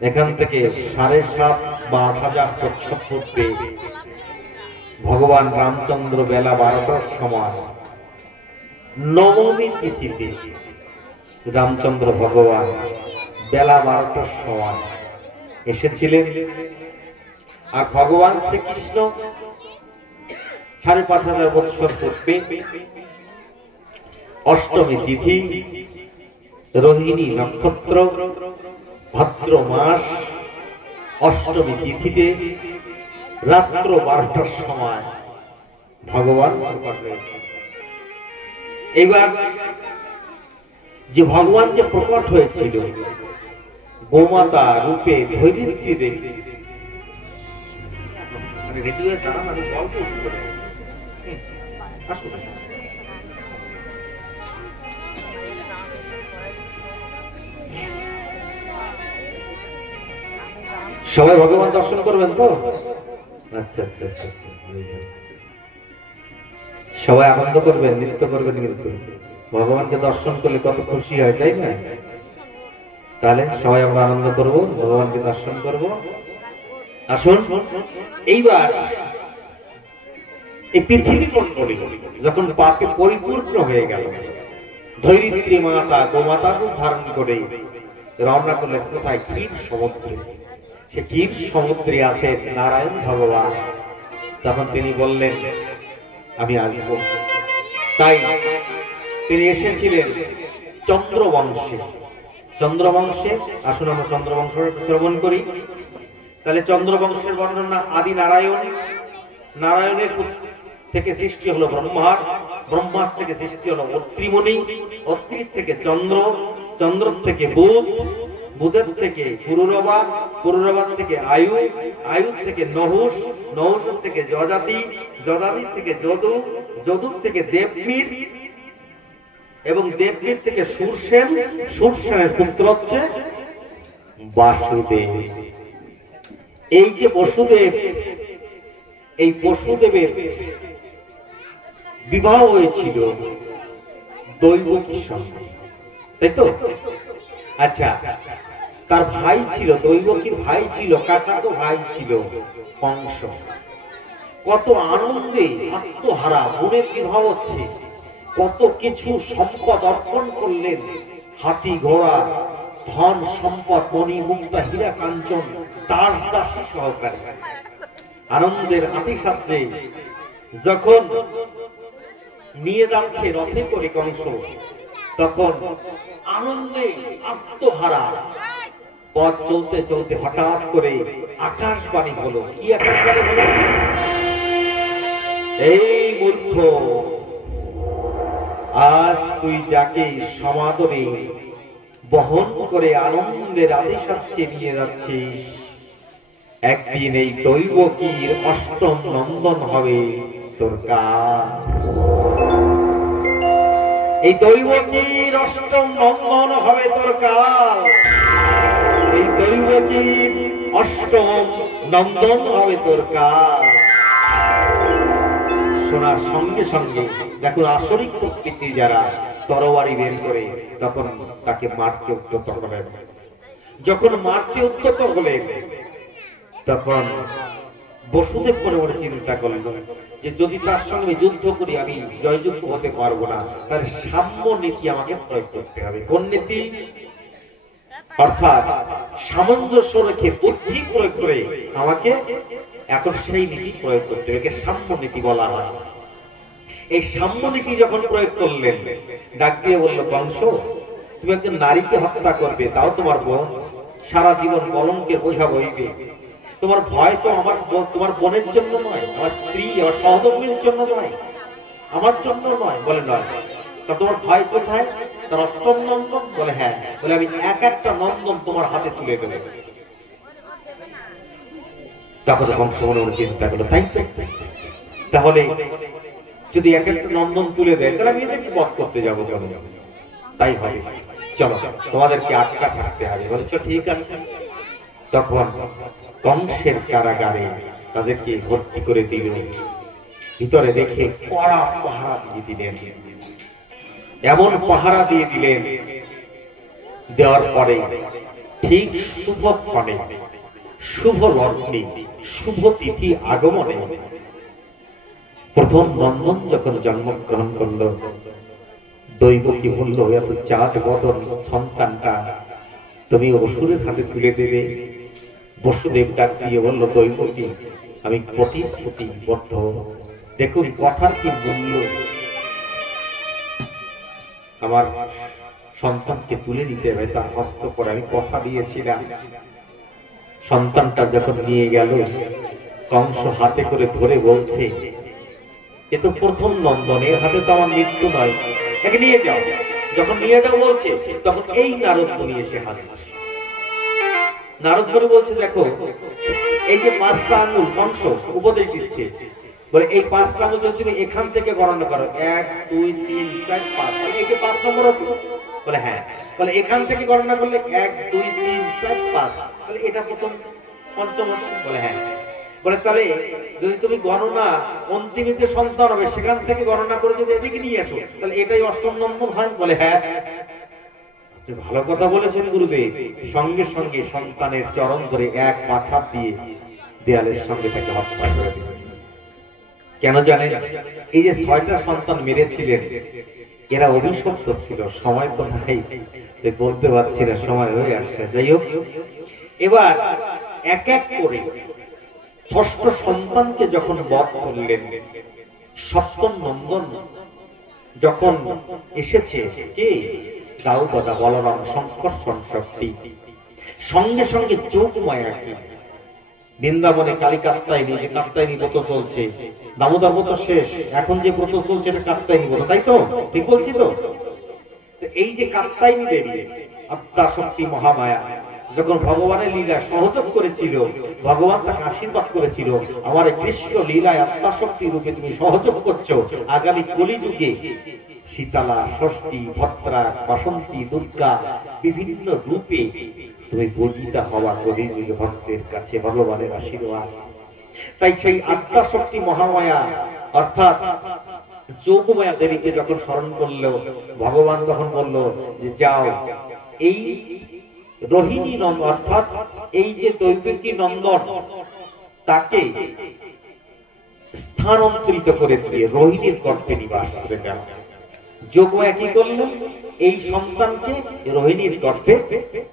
এখান থেকে 7.5 বা 8,000 বছর পূর্বে ভগবান রামচন্দ্র বেলা 12টার সময় নবমী তিথিতে রামচন্দ্র ভগবান বেলা 12টার সময় এসেছিলেন। আর ভগবান শ্রীকৃষ্ণ 5,500 বছর পূর্বে অষ্টমী তিথি, রোহিণী নক্ষত্র, ভাদ্র মাস, অষ্টমী তিথিতে রাত্র 12টার সময় ভগবান প্রকট হয়েছেন। এবার যে ভগবান যে প্রকট হয়েছিল গোমাতা রূপে ধৈর্যী দেবী, সবাই ভগবান দর্শন করবেন তো? আচ্ছা আচ্ছা আচ্ছা, সবাই আনন্দ করবেন, নৃত্য করবেন, কিন্তু ভগবানকে দর্শন করলে কত খুশি হয়, তাই না? তাহলে সবাই আমরা আনন্দ করব, ভগবানকে দর্শন করব। আসুন, এইবার এই পৃথিবী মণ্ডলী যখন পাপে পরিপূর্ণ হয়ে গেল, ধৈর্যী মাতা গোমাতা রূপ ধারণ করে রওনা করলেন কোথায়? ক্ষীর সমুদ্রে। সে ক্ষীর সমুদ্রে আছে নারায়ণ ভগবান। তখন তিনি বললেন আমি আসব। তাই তিনি এসেছিলেন চন্দ্রবংশে। চন্দ্রবংশে, আসুন আমরা চন্দ্রবংশ শ্রবণ করি। তাহলে চন্দ্রবংশের বর্ণনা, আদি নারায়ণ, নারায়ণের থেকে সৃষ্টি হলো ব্রহ্মার, ব্রহ্মার থেকে সৃষ্টি হলো অত্রিমণি, অত্রির থেকে চন্দ্র, চন্দ্র থেকে বুধ, বুধের থেকে পুরুরবা, পুরুরবার থেকে আয়ু, আয়ুর থেকে নহুষ, নহুষের থেকে যজাতি, যজাতির থেকে যদু, যদুর থেকে দেববীর, এবং দেববীর থেকে সুরসেন, সুরসেনের পুত্র হচ্ছে বাসুদেব। এই যে বসুদেব, এই বসুদেবের বিবাহ হয়েছিল দৈবকীর সঙ্গে, তাই তো? আচ্ছা, তার ভাই ছিল, দৈবকীর ভাই ছিল, কাকাতো ভাই ছিল কংস। কত আনন্দে আত্মহারা, বোনের বিবাহ হচ্ছে, কত কিছু সম্পদ অর্পণ করলেন, হাতি ঘোড়া, ধন সম্পদ, মণি মুক্তা, হীরা কাঞ্চন, তার দাসী সহকারে আনন্দের আতিশাত্রে যখন নিয়ে যাচ্ছে রথে করে কংস, তখন আনন্দে আত্মহারা পথ চলতে চলতে হঠাৎ করে আকাশবাণী হলো। কি আকাশবাণী হলো? এই মূর্খ, আজ তুই যাকে সমাদরে বহন করে আনন্দের আতিশাত্রে নিয়ে যাচ্ছিস, একদিন এই দৈবকীর অষ্টম নন্দন হবে তোর কাজ। এই দৈবকীর অষ্টম নন্দন হবে তোর কাজ। এই দৈবকীর অষ্টম নন্দন হবে তোর কাজ। শোনার সঙ্গে সঙ্গে দেখুন আসরিক প্রকৃতি যারা তরবারি বের করে তখন তাকে মারতে উদ্যত করেন। যখন মারতে উদ্যত হলেন তখন বসুদেব মনে মনে চিন্তা করলেন যে যদি তার সঙ্গে যুদ্ধ করি আমি জয়যুক্ত হতে পারবো না, তার সাম্য নীতি আমাকে প্রয়োগ করতে হবে। কোন নীতি? অর্থাৎ সামঞ্জস্য রেখে বুদ্ধি প্রয়োগ করে আমাকে এখন সেই নীতি প্রয়োগ করতে হবে, সাম্য নীতি বলা হয়। এই সাম্য নীতি যখন প্রয়োগ করলেন, ডাক দিয়ে বলল, কংস তুমি একজন নারীকে হত্যা করবে, তাও তোমার বোন, সারা জীবন কলঙ্কের বোঝা বইবে। তোমার ভয় তো আমার তোমার বোনের জন্য নয়, আমার স্ত্রী আমার সহধর্মীর জন্য নয়, আমার জন্য নয়। বলে নয়, তা তোমার ভয় কোথায়? তার অষ্টম নন্দন? বলে হ্যাঁ। বলে আমি এক একটা নন্দন তোমার হাতে তুলে দেবো। তারপরে কংস মনে মনে চিন্তা করলো, তাই তাহলে যদি এক একটা নন্দন তুলে দেয় তাহলে আমি এদেরকে বধ করতে যাবো কেন? তাই হবে, চলো তোমাদেরকে আটকা থাকতে হবে। বলছো ঠিক আছে। তখন কংসের কারাগারে তাদেরকে ভর্তি করে দিল। ভিতরে রেখে কড়া পাহারা দিয়ে দিলেন। এমন পাহারা দিয়ে দিলেন, দেওয়ার পরে ঠিক শুভক্ষণে, শুভ লগ্নে, শুভ তিথি আগমনে প্রথম নন্দন যখন জন্মগ্রহণ করল, দৈবকী বলল, এত চাঁদ বদন সন্তানটা তুমি অসুরের হাতে তুলে দেবে। বসুদেব ডাক দিয়ে বলল, দৈবকী আমি প্রতিশ্রুতিবদ্ধ। দেখুন কথার কি মূল্য। আমার সন্তানকে তুলে দিতে হবে, তার হস্ত করে আমি কথা দিয়েছিলাম। সন্তানটা যখন নিয়ে গেল, কংস হাতে করে ধরে বলছে, এ তো প্রথম নন্দন, এর হাতে তো আমার মৃত্যু নয়, একে নিয়ে যাও। যখন নিয়ে যাও বলছে, তখন এই নারদ মুনি এসে হাজির। নারদ মুনি বলছে, দেখো এই যে 5টা আঙ্গুল, কংস উপদেশ দিচ্ছে, বলে এই 5টা আঙ্গুল যদি তুমি এখান থেকে গণনা করো, 1 2 3 4 5, এই যে 5 নম্বর হতো। বলে হ্যাঁ। বলে এখান থেকে গণনা করলে 1 2 3 4 5, বলে এটা প্রথম পঞ্চম হতো। বলে হ্যাঁ। বলে তাহলে যদি তুমি গণনা অন্তিম যে সন্তান হবে সেখান থেকে গণনা করে যদি এদিকে নিয়ে আসো, তাহলে এটাই অষ্টম নম্বর হয়। বলে হ্যাঁ। ভালো কথা বলেছেন গুরুদেব। সঙ্গে সঙ্গে সন্তানের চরণ ধরে এক পাছাড় দিয়ে দেয়ালের সঙ্গে তাকে হত্যা করে দিলেন। কেন জানেন? এই যে 6টা সন্তান মেরেছিলেন, এরা অভিশপ্ত ছিল। সময় তো নাই, বলতে পারছি না, সময় হয়ে আসছে। যাই হোক, এবার এক এক করে 6ষ্ঠ সন্তানকে যখন বধ করলেন, 7ম নন্দন যখন এসেছে, কে? দাউদা, বলরাম, সংকর্ষণ শক্তি। সঙ্গে সঙ্গে যোগমায়া কি বৃন্দাবনে কালী কাত্তায়নী, যে কাত্তায়নী ব্রত চলছে, দামোদর ব্রত শেষ, এখন যে ব্রত চলছে এটা কাত্তায়নী ব্রত, তাই তো? ঠিক বলছি তো? এই যে কাত্তায়নী দেবী আত্মা শক্তি মহামায়া যখন ভগবানের লীলা সহযোগ করেছিল, ভগবান তাকে আশীর্বাদ করেছিল, আমার কৃষ্ণ লীলায় আত্মা শক্তি রূপে তুমি সহযোগ করছো, আগামী কলিযুগে শীতলা, ষষ্ঠী, ভদ্রা, বাসন্তী, দুর্গা বিভিন্ন রূপে তুমি পূজিতা হওয়া কলিযুগে ভক্তের কাছে ভগবানের আশীর্বাদ। তাই সেই আত্মা শক্তি মহামায়া অর্থাৎ যোগমায়া দেবীকে যখন স্মরণ করলো, ভগবান তখন বলল যে যাও এই রোহিণী নন্দন অর্থাৎ এই যে দৈবকী নন্দন তাকে স্থানান্তরিত করে দিয়ে রোহিণীর গর্ভে নিবাস করে দেওয়া। যোগমায়া কি করলেন? এই সন্তানকে রোহিণীর গর্ভে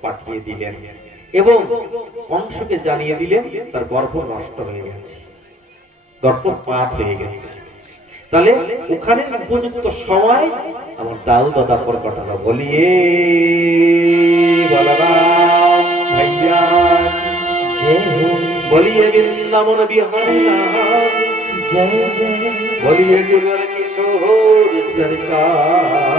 পাঠিয়ে দিলেন এবং কংসকে জানিয়ে দিলেন তার গর্ভ নষ্ট হয়ে গেছে, গর্ভপাত হয়ে গেছে। তাহলে ওখানে উপযুক্ত সময় আমার দাউদা প্রকটালো, বলিয়ে বলরাম ভাইয়া বলিয়ে বৃন্দাবন বিহারী জয় জয়, বলিয়ে যুগল কিশোর সরকার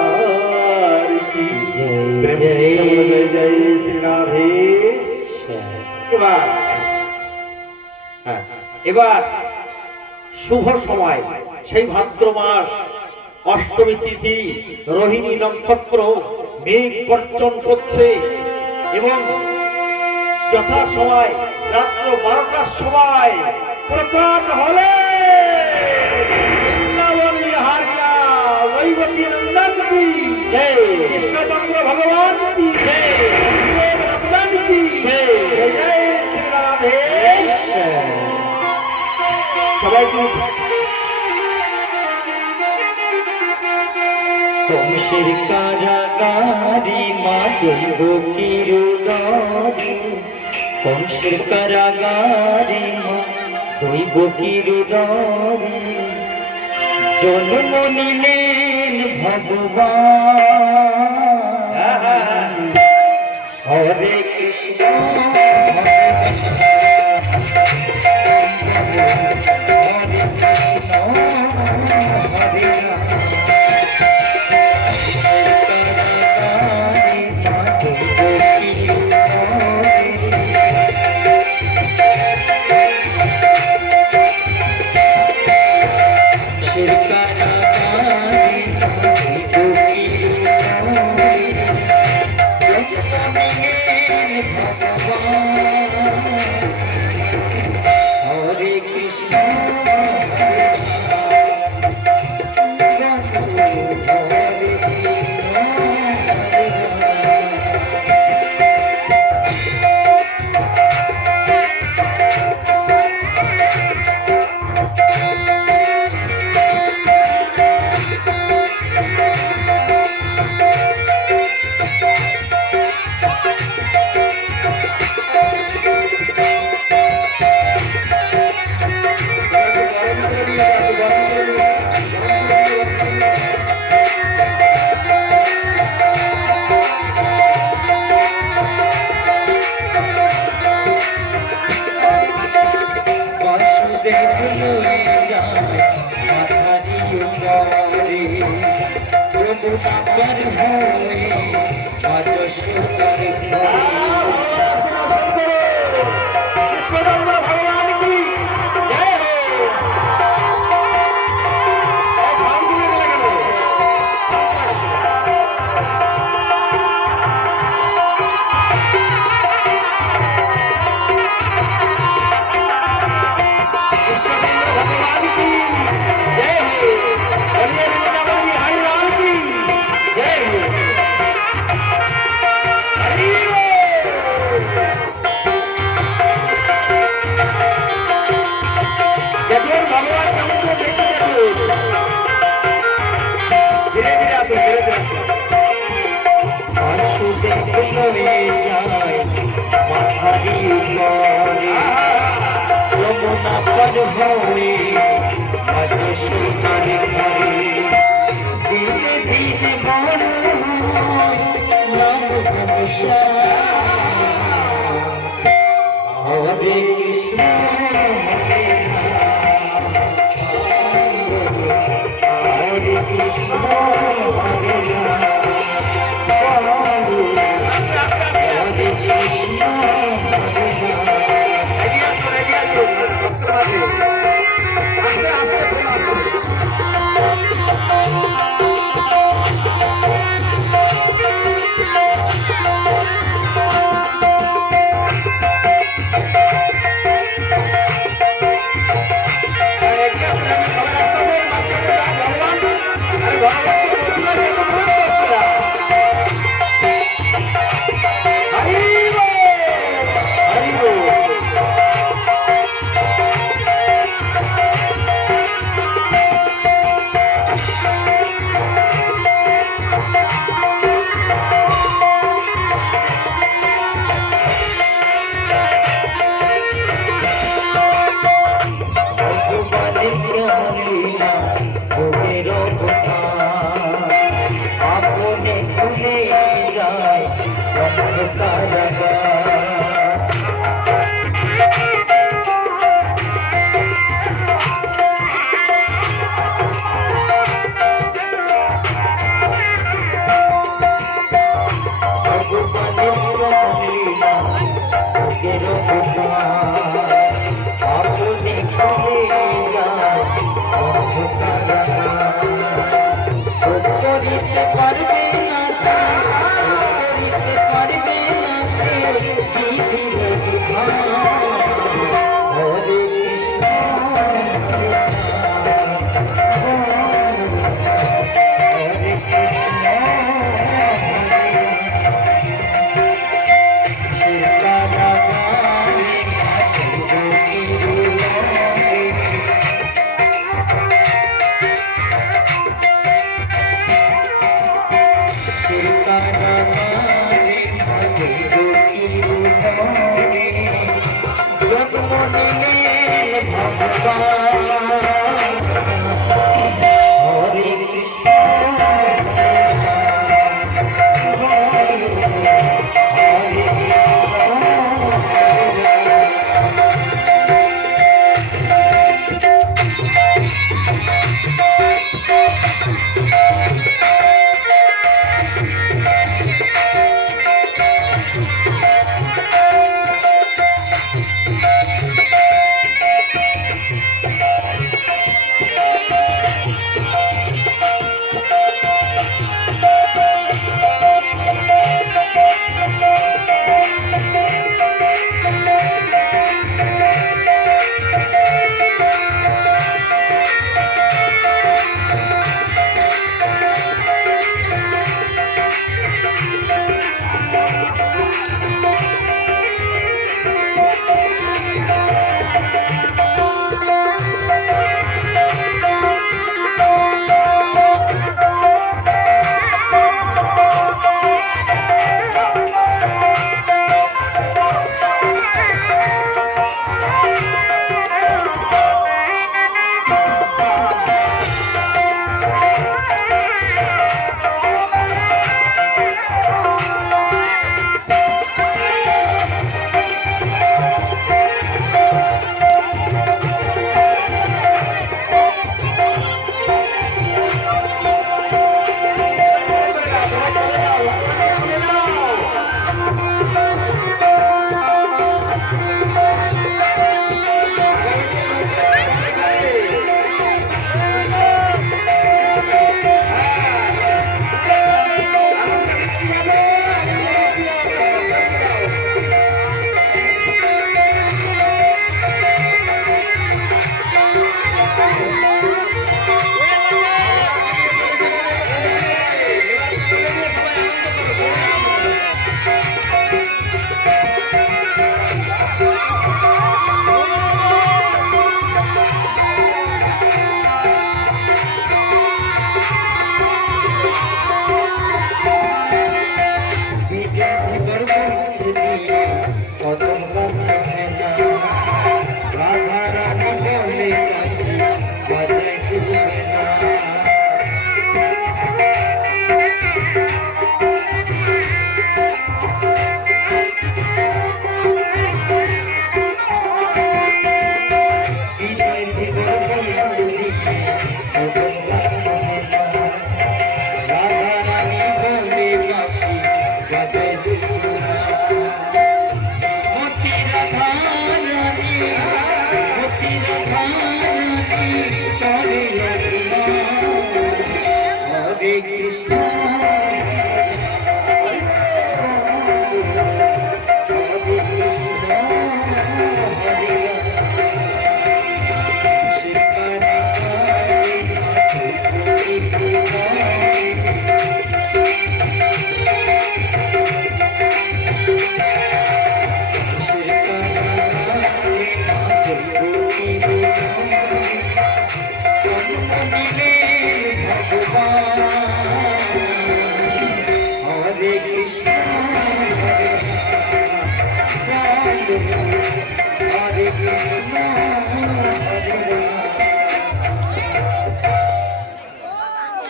কি জয় জয় জয় শ্রী রাধে। এবার শুভ সময়, সেই ভাদ্র মাস, অষ্টমী তিথি, রোহিণী নক্ষত্র, মেঘ গর্জন করছে এবং যথা সময় রাত্র 12টার সময় প্রকাশ হলে देवकी नंदन की जय, कृष्णचंद्र भगवान की जय, नंदन की जय, जय श्री राधेश्वर। सबाई কংসের কারাগারি মা দৈবকীর উদরে, কংসের কারাগারি মা দৈবকীর উদরে জন্ম নিলেন ভগবান। হরে কৃষ্ণ হরে কৃষ্ণ হরে কৃষ্ণ হরে রাম। Hare Krishna, Hare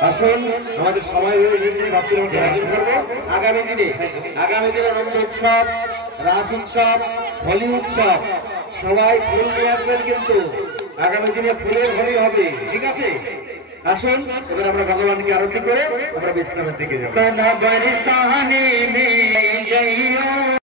আসুন আমাদের সময় হয়ে গেছে আগামী দিনে আনন্দ উৎসব, রাস উৎসব, হোলি উৎসব সবাই ফুল নিয়ে আসবেন, কিন্তু আগামী দিনে ফুলের হোলি হবে, ঠিক আছে? আসুন এবার আমরা ভগবানকে আরতি করে আমরা বিশ্রামের দিকে যাবো।